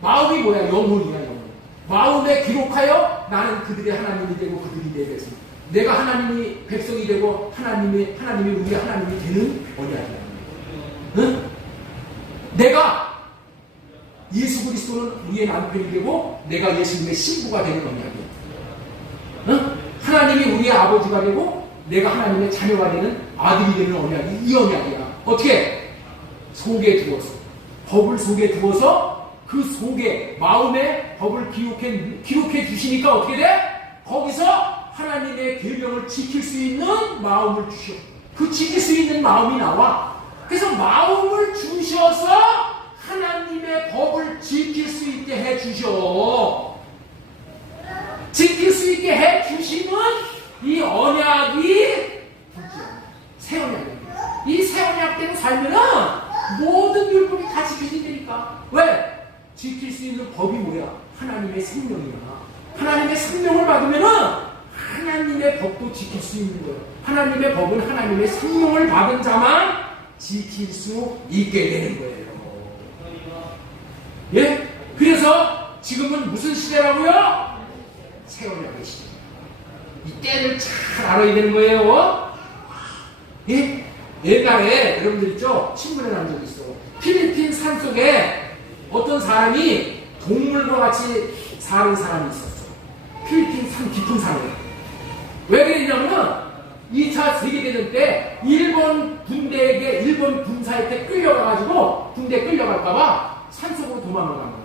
마음이 뭐야? 영혼이야, 영혼. 마음에 기록하여 나는 그들의 하나님이 되고 그들이 내 백성. 내가 하나님이 백성이 되고 하나님이 우리 하나님이 되는 언약이야. 응? 내가 예수 그리스도는 우리의 남편이 되고 내가 예수님의 신부가 되는 언약이야. 응? 하나님이 우리의 아버지가 되고 내가 하나님의 자녀가 되는 아들이 되는 언약이 이 언약이야. 어떻게? 속에 두어서, 법을 속에 두어서 그 속에 마음에 법을 기록해 주시니까 어떻게 돼? 거기서 하나님의 계명을 지킬 수 있는 마음을 주셔. 그 지킬 수 있는 마음이 나와. 그래서 마음을 주셔서 하나님의 법을 지킬 수 있게 해 주셔. 지킬 수 있게 해 주시는 이 언약이 새 언약입니다. 이 새 언약대로 살면은 모든 율법이 다 지켜진다니까. 왜? 지킬 수 있는 법이 뭐야? 하나님의 생명이야. 하나님의 생명을 받으면은 하나님의 법도 지킬 수 있는 거예요. 하나님의 법은 하나님의 생명을 받은 자만 지킬 수 있게 되는 거예요. 예? 그래서 지금은 무슨 시대라고요? 새 언약의 시대. 이 때를 잘 알아야 되는 거예요. 예? 옛날에 여러분들 있죠? 친구를 한 적이 있어. 필리핀 산속에 어떤 사람이 동물과 같이 사는 사람이 있었어. 필리핀 산 깊은 산에. 왜 그랬냐면 2차 세계대전 때 일본 군사한테 끌려가가지고 군대에 끌려갈까봐 산속으로 도망을 간 거예요.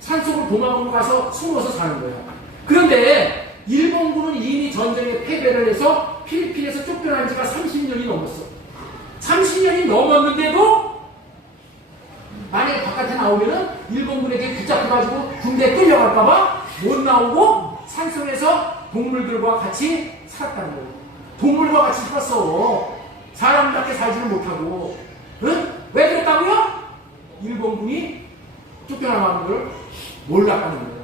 산속으로 도망을 가서 숨어서 사는 거예요. 그런데 일본군은 이미 전쟁에 패배를 해서 필리핀에서 쫓겨난 지가 30년이 넘었어. 30년이 넘었는데도 만약에 바깥에 나오면은 일본군에게 붙잡혀가지고 군대에 끌려갈까봐 못 나오고 산속에서 동물들과 같이 살았다는 거예요. 동물과 같이 살았어. 사람답게 살지를 못하고. 응? 왜 그랬다고요? 일본군이 쫓겨나가는 걸 몰랐다는 거예요.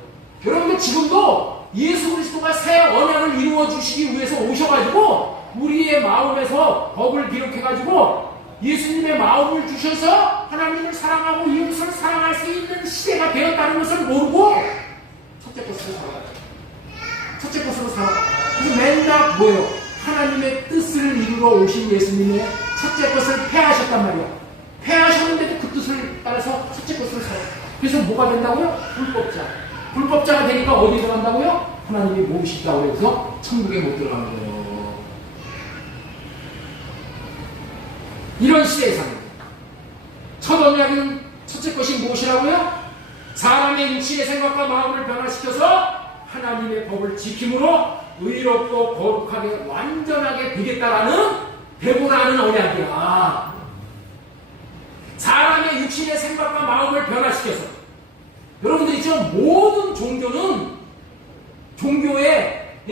여러분들 지금도 예수 그리스도가 새 언약을 이루어 주시기 위해서 오셔가지고 우리의 마음에서 법을 기록해가지고 예수님의 마음을 주셔서 하나님을 사랑하고 이웃을 사랑할 수 있는 시대가 되었다는 것을 모르고 첫째 것으로 살아요. 첫째 것으로 살아. 그래서 맨날 뭐예요? 하나님의 뜻을 이루러 오신 예수님의 첫째 것을 폐하셨단 말이야. 폐하셨는데도 그 뜻을 따라서 첫째 것을 살아. 그래서 뭐가 된다고요? 불법자. 불법자가 되니까 어디 들어간다고요? 하나님이 모으시다고 해서 천국에 못 들어가는 거예요. 이런 시대에 사는 거예요. 첫 언약은 첫째 것이 무엇이라고요? 사람의 육신의 생각과 마음을 변화시켜서 하나님의 법을 지킴으로 의롭고 거룩하게 완전하게 되겠다라는 대보라는 언약이야. 사람의 육신의 생각과 마음을 변화시켜서 여러분들 있죠? 모든 종교의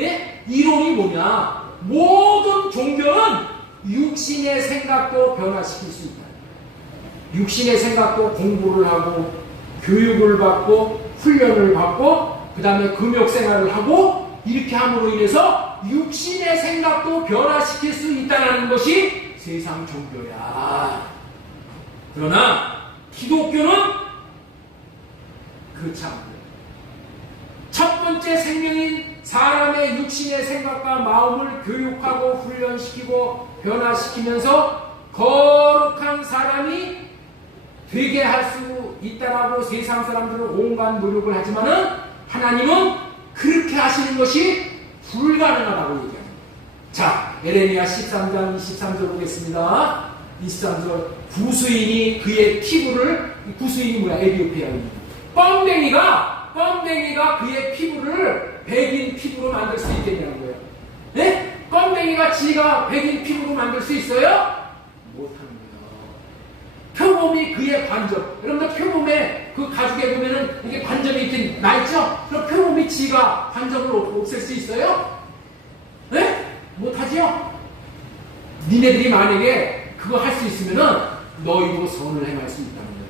이론이 뭐냐? 모든 종교는 육신의 생각도 변화시킬 수 있다. 육신의 생각도 공부를 하고 교육을 받고 훈련을 받고 그 다음에 금욕생활을 하고 이렇게 함으로 인해서 육신의 생각도 변화시킬 수 있다는 것이 세상 종교야. 그러나 기독교는 그렇지 않고 첫 번째 생명인 사람의 육신의 생각과 마음을 교육하고 훈련시키고 변화시키면서 거룩한 사람이 되게 할 수 있다라고 세상 사람들은 온갖 노력을 하지만은 하나님은 그렇게 하시는 것이 불가능하다고 얘기합니다. 자, 에레미야 13장 23절 보겠습니다. 23절 구수인이 그의 피부를, 구수인이 뭐야? 에티오피아인. 껌뱅이가 그의 피부를 백인 피부로 만들 수 있겠냐는 거예요. 네? 껌뱅이가 지가 백인 피부로 만들 수 있어요? 못하는 거예요. 표범이 그의 관절. 여러분들 표범에 그 가죽에 보면은 이게 관절이 이렇게 나있죠? 그럼 표범이 지가 관절을 없앨 수 있어요? 네? 못하죠? 니네들이 만약에 그거 할 수 있으면은 너희도 선을 행할 수 있다는 거예요.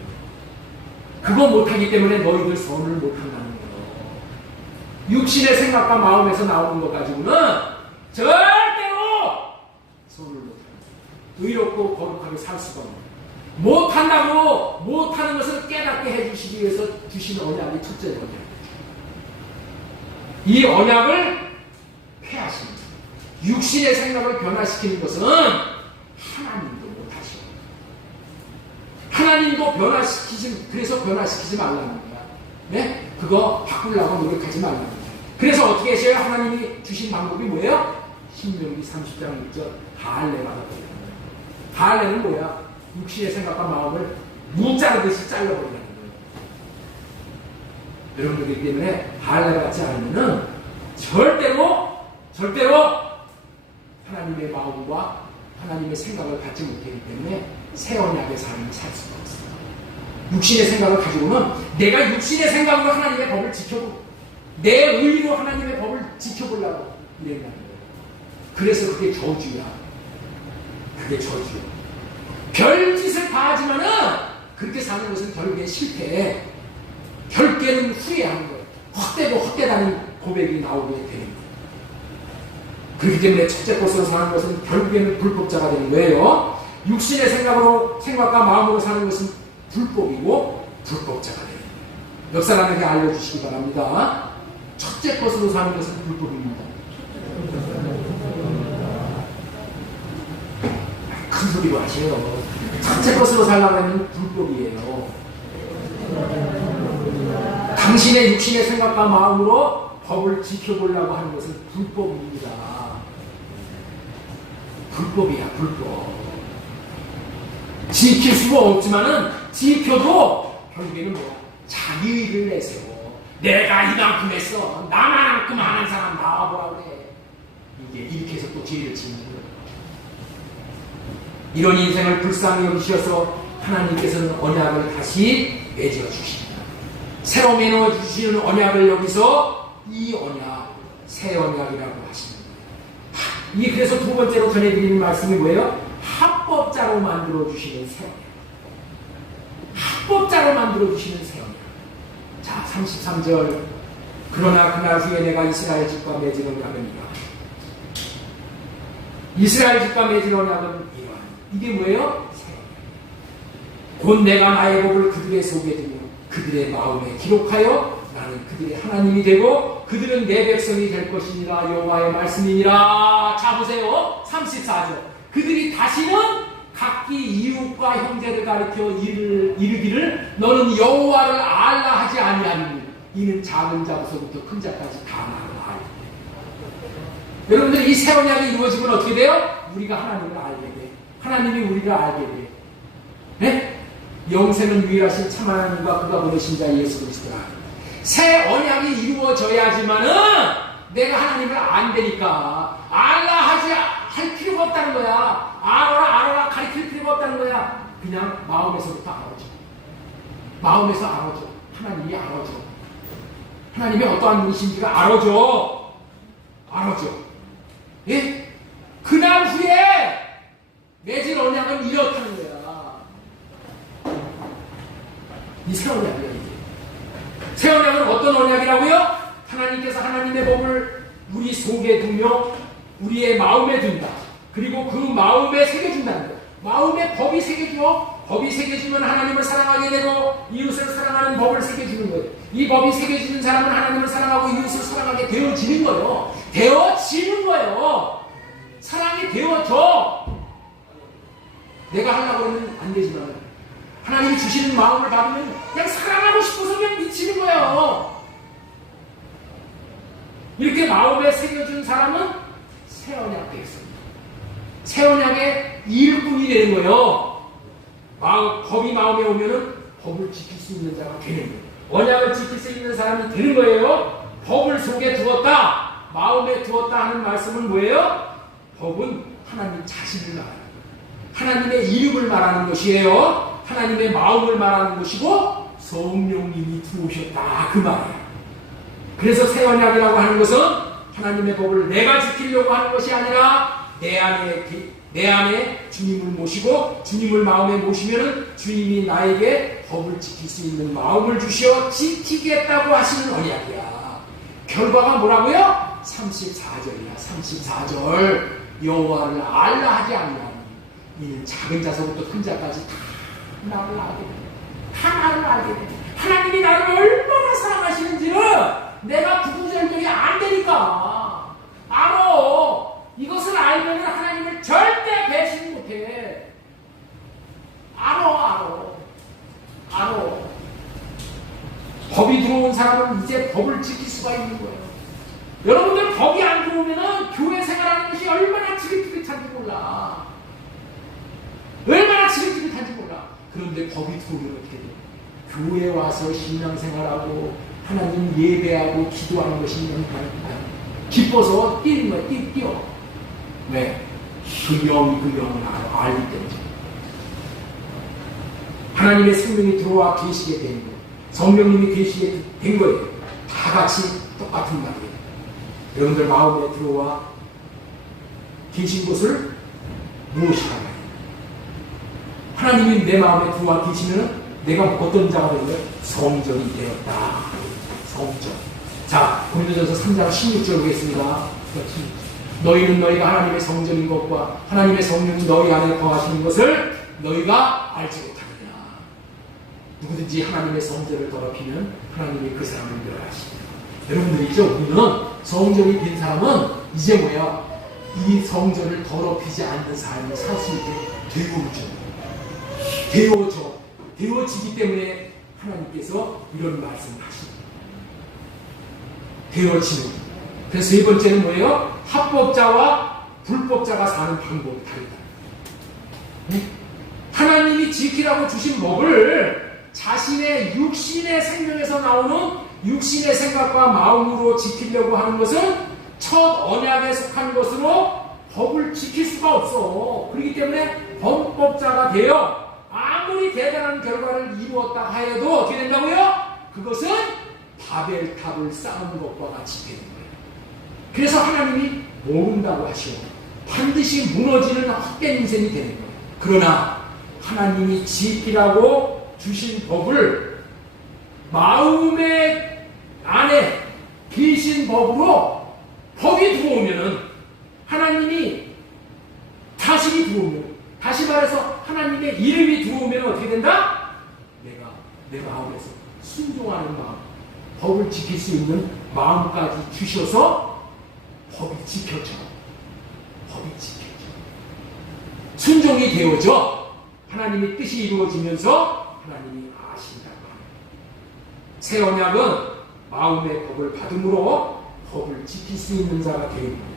그거 못하기 때문에 너희들 선을 못한다는 거예요. 육신의 생각과 마음에서 나오는 것 가지고는 절대로 선을 못합니다. 의롭고 거룩하게 살 수가 없는 못한다고 못하는 것을 깨닫게 해주시기 위해서 주신 언약이 첫째 언약. 이 언약을 폐하십니다. 육신의 생각을 변화시키는 것은 하나님도 못하시고 하나님도 그래서 변화시키지 말라는 거야. 네? 그거 바꾸려고 노력하지 말라는 거야. 그래서 어떻게 하셔요? 하나님이 주신 방법이 뭐예요? 신명기 30장 6절 할례가 되는 거예요. 할례는 뭐야? 육신의 생각과 마음을 무자르듯이 잘라버리는 거예요. 여러분들 그렇기 때문에 할례 같지 않으면은 절대로 하나님의 마음과 하나님의 생각을 갖지 못하기 때문에 새 언약의 삶을 살 수가 없어요. 육신의 생각을 가지고는 내가 육신의 생각으로 하나님의 법을 지켜보고 내 의로 하나님의 법을 지켜보려고 이랬다는 거예요. 그래서 그게 저주야. 그게 저주야. 별짓을 다 하지만은 그렇게 사는 것은 결국엔 실패해. 결국에는 후회하는 거예요. 헛되다는 고백이 나오게 되는 거예요. 그렇기 때문에 첫째 것으로 사는 것은 결국에는 불법자가 되는 거예요. 육신의 생각과 마음으로 사는 것은 불법이고 불법자가 되는 거예요. 역사람에게 알려주시기 바랍니다. 첫째 것으로 사는 것은 불법입니다. 큰 소리로 하세요. 첫째 것으로 살라고 하면 불법이에요. 당신의 육신의 생각과 마음으로 법을 지켜보려고 하는 것은 불법입니다. 불법이야, 불법. 지킬 수가 없지만은 지켜도 결국에는 뭐야? 자기 의를 내세워. 내가 이만큼 했어. 나만큼 아는 사람 나와보라 그래. 이게 이렇게 해서 또 죄를 짓는 거예요. 이런 인생을 불쌍히 여기셔서 하나님께서는 언약을 다시 맺어 주십니다. 새로 맺어 주시는 언약을 여기서 이 언약, 새 언약이라고 하십니다. 그래서 두 번째로 전해드리는 말씀이 뭐예요? 합법자로 만들어 주시는 새 언약. 합법자로 만들어 주시는 새 언약. 자, 33절 그러나 그날 후에 내가 이스라엘 집과 맺은 언약은 이스라엘 집과 맺은 언약은 이러한. 이게 뭐예요? 곧 내가 나의 법을 그들의 속에 두고 그들의 마음에 기록하여 나는 그들의 하나님이 되고 그들은 내 백성이 될 것이니라. 여호와의 말씀이니라. 자 보세요. 34절. 그들이 다시는 각기 이웃과 형제를 가리켜 이르기를 너는 여호와를 알라 하지 아니하니 이는 작은 자부터부터 큰 자까지 다 나를 알라. 여러분들 이 새 언약이 이루어지면 어떻게 돼요? 우리가 하나님을 알게 돼. 하나님이 우리를 알게 돼. 네? 영생은 유일하신 참 하나님과 그가 보내신 자 예수 그리스도라. 새 언약이 이루어져야지만은 내가 하나님을 안되니까 알라 하지 할 필요가 없다는 거야. 알아라 가르칠 필요가 없다는 거야. 그냥 마음에서부터 알아줘. 마음에서 알아줘. 하나님이 알아줘. 하나님이 어떠한 분이신지가 알아줘. 예? 그날 후에 맺은 언약은 이렇다는 거야. 이 새 언약이야, 이게. 새 언약은 어떤 언약이라고요? 하나님께서 하나님의 법을 우리 속에 두며 우리의 마음에 둔다. 그리고 그 마음에 새겨준다는 거야. 마음에 법이 새겨져. 법이 새겨지면 하나님을 사랑하게 되고 이웃을 사랑하는 법을 새겨주는 거예요. 이 법이 새겨지는 사람은 하나님을 사랑하고 이웃을 사랑하게 되어지는 거예요. 되어지는 거예요. 사랑이 되어져. 내가 하려고 하면 안 되지만 하나님이 주시는 마음을 받으면 그냥 사랑하고 싶어서 그냥 미치는 거예요. 이렇게 마음에 새겨준 사람은 새 언약 되겠습니다. 새 언약의 일꾼이 되는 거예요. 법이 마음에 오면은 법을 지킬 수 있는 자가 되는 거예요. 언약을 지킬 수 있는 사람이 되는 거예요. 법을 속에 두었다, 마음에 두었다 하는 말씀은 뭐예요? 법은 하나님 자신을 말하는 거예요. 하나님의 이름을 말하는 것이에요. 하나님의 마음을 말하는 것이고 성령님이 들어오셨다 그 말이에요. 그래서 새 언약이라고 하는 것은 하나님의 법을 내가 지키려고 하는 것이 아니라 내 안에 주님을 모시고 주님을 마음에 모시면은 주님이 나에게 법을 지킬 수 있는 마음을 주시어 지키겠다고 하시는 언약이야. 결과가 뭐라고요? 34절이야. 34절. 여호와를 알라 하지 아니하니 이는 작은 자서부터 큰 자까지 다 나를 알게 돼. 다 나를 알게 돼. 하나님이 나를 얼마나 사랑하시는지를 내가 구구절절이 안 되니까 알아. 이것을 알면 하나님을 절대 배신 못해. 알아. 법이 들어온 사람은 이제 법을 지킬 수가 있는 거예요. 여러분들 법이 안 들어오면 교회 생활하는 것이 얼마나 지긋지긋한지 몰라. 그런데 법이 들어오면 어떻게 돼요? 교회 와서 신앙생활하고 하나님 예배하고 기도하는 것이 너무 기뻐서 뛰는 거야. 뛰어. 왜? 그 영을 알기 때문에. 하나님의 생명이 들어와 계시게 된 거예요. 성령님이 계시게 된 거예요. 다 같이 똑같은 말이에요. 여러분들 마음에 들어와 계신 것을 무엇이라고 해요? 하나님이 내 마음에 들어와 계시면 내가 어떤 자가 되는 거예요? 성전이 되었다. 성전. 자, 고린도전서 3장 16절 보겠습니다. 너희는 너희가 하나님의 성전인 것과 하나님의 성령이 너희 안에 거하시는 것을 너희가 알지 못하느냐. 누구든지 하나님의 성전을 더럽히면 하나님이 그 사람을 멸하시리라. 여러분들 있죠? 우리는 성전이 된 사람은 이제 뭐야? 이 성전을 더럽히지 않는 삶을 살 수 있게 되어지기 때문에 하나님께서 이런 말씀을 하십니다. 되어지는. 그래서 세 번째는 뭐예요? 합법자와 불법자가 사는 방법이 다르다. 네? 하나님이 지키라고 주신 법을 자신의 육신의 생명에서 나오는 육신의 생각과 마음으로 지키려고 하는 것은 첫 언약에 속한 것으로 법을 지킬 수가 없어. 그렇기 때문에 범법자가 되어 아무리 대단한 결과를 이루었다 하여도 어떻게 된다고요? 그것은 바벨탑을 쌓은 것과 같이 되는 거예요. 그래서 하나님이 모른다고 하시오. 반드시 무너지는 헛된 인생이 되는 거예요. 그러나 하나님이 지키라고 주신 법을 마음의 안에 계신 법으로 법이 들어오면은 하나님이 다시 들어오면, 다시 말해서 하나님의 이름이 들어오면 어떻게 된다? 내 마음에서 순종하는 마음, 법을 지킬 수 있는 마음까지 주셔서 법이 지켜져. 법이 지켜져. 순종이 되어져. 하나님의 뜻이 이루어지면서 하나님이 아신다고 합니다. 새 언약은 마음의 법을 받음으로 법을 지킬 수 있는 자가 되는 거예요.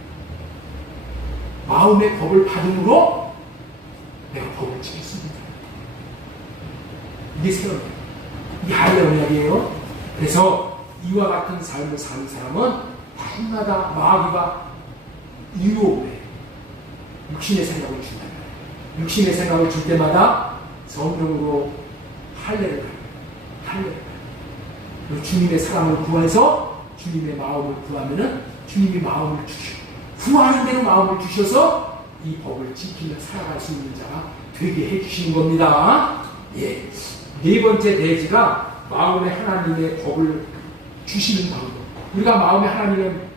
마음의 법을 받음으로 내가 법을 지킬 수 있는 거예요. 이게 새 언약. 이게 할례 언약이에요. 그래서 이와 같은 삶을 사는 사람은 날마다 마귀가 유혹해. 육신의 생각을 준다. 육신의 생각을 줄 때마다 성령으로 할례를 가요. 할례를 가요. 주님의 사랑을 구해서 주님의 마음을 구하면은 주님이 마음을 주시고, 구하는 대로 마음을 주셔서 이 법을 지키며 살아갈 수 있는 자가 되게 해주시는 겁니다. 예. 네 번째 대지가 마음에 하나님의 법을 주시는 방법. 우리가 마음에 하나님의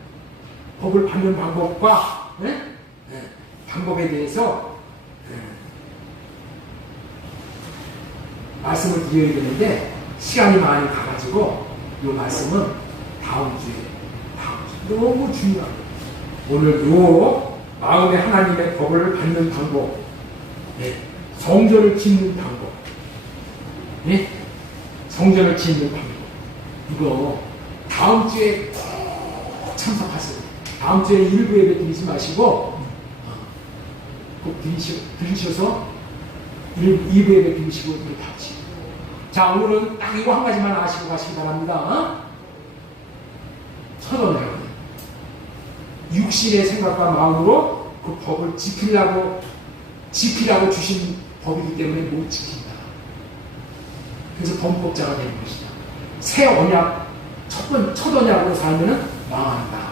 법을 받는 방법과 방법에 대해서 말씀을 드려야 되는데 시간이 많이 가가지고 이 말씀은 다음 주에 너무 중요합니다. 오늘 요 마음에 하나님의 법을 받는 방법, 성전을 짓는 방법, 성전을 짓는 방법, 이거 다음 주에 꼭 참석하세요. 다음 주에 일부 예배 드리지 마시고 꼭 들으셔서 2부 예배 드리시고 이렇게 하시고. 자, 오늘은 딱 이거 한 가지만 아시고 가시기 바랍니다. 첫 언약은 육신의 생각과 마음으로 그 법을 지키라고 주신 법이기 때문에 못 지킨다. 그래서 범법자가 되는 것이다. 새 언약, 첫 언약으로 살면은 망한다.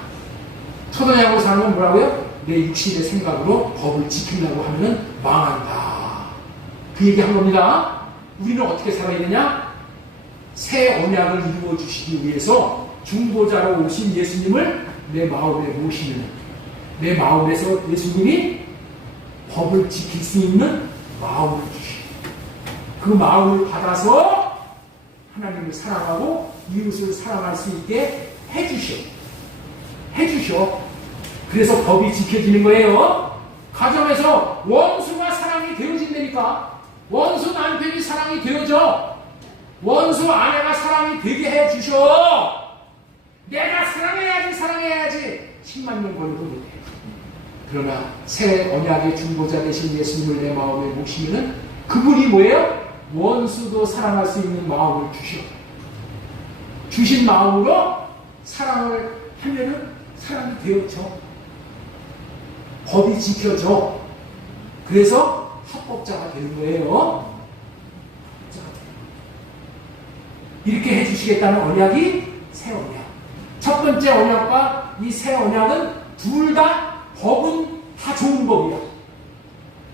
첫 언약으로 살면 뭐라고요? 내 육신의 생각으로 법을 지키려고 하면은 망한다. 그 얘기 한 겁니다. 우리는 어떻게 살아야 되냐? 새 언약을 이루어 주시기 위해서 중보자로 오신 예수님을 내 마음에 모시면, 내 마음에서 예수님이 법을 지킬 수 있는 마음을 주시고, 그 마음을 받아서 하나님을 사랑하고 이웃을 사랑할 수 있게 해주셔. 그래서 법이 지켜지는 거예요. 가정에서 원수가 사랑이 되어진다니까. 원수 남편이 사랑이 되어져. 원수 아내가 사랑이 되게 해주셔. 내가 사랑해야지 10만 년 걸려도 못해. 그러나 새 언약의 중보자 되신 예수님을 내 마음에 모시면은 그분이 뭐예요? 원수도 사랑할 수 있는 마음을 주셔. 주신 마음으로 사랑을 하면은 사랑이 되어져. 법이 지켜져. 그래서 합법자가 되는 거예요. 이렇게 해주시겠다는 언약이 새 언약. 첫 번째 언약과 이 새 언약은 둘 다 법은 다 좋은 법이야.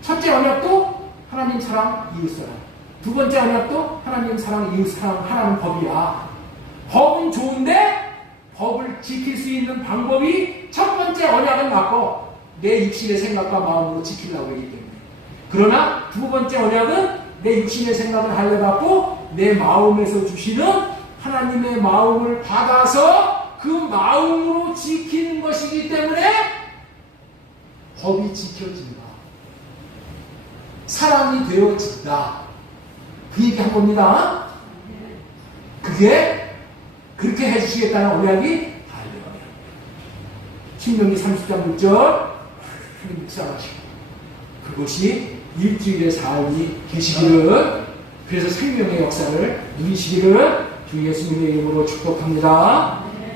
첫째 언약도 하나님 사랑, 이웃 사랑. 두 번째 언약도 하나님 사랑, 이웃 사랑 하라는 법이야. 법은 좋은데 법을 지킬 수 있는 방법이 첫 번째 언약은 맞고 내 육신의 생각과 마음으로 지키려고 하기 때문에. 그러나 두 번째 언약은 내 육신의 생각은 할례받고 내 마음에서 주시는 하나님의 마음을 받아서 그 마음으로 지키는 것이기 때문에 법이 지켜진다. 사랑이 되어진다. 그 얘기 한 겁니다. 그게 그렇게 해주시겠다는 언약이 할례 언약. 신명기 30장 6절 하나님 묵상하시고 그것이 일주일의 삶이 되시기를, 그래서 생명의 역사를 누리시기를 주 예수님의 이름으로 축복합니다.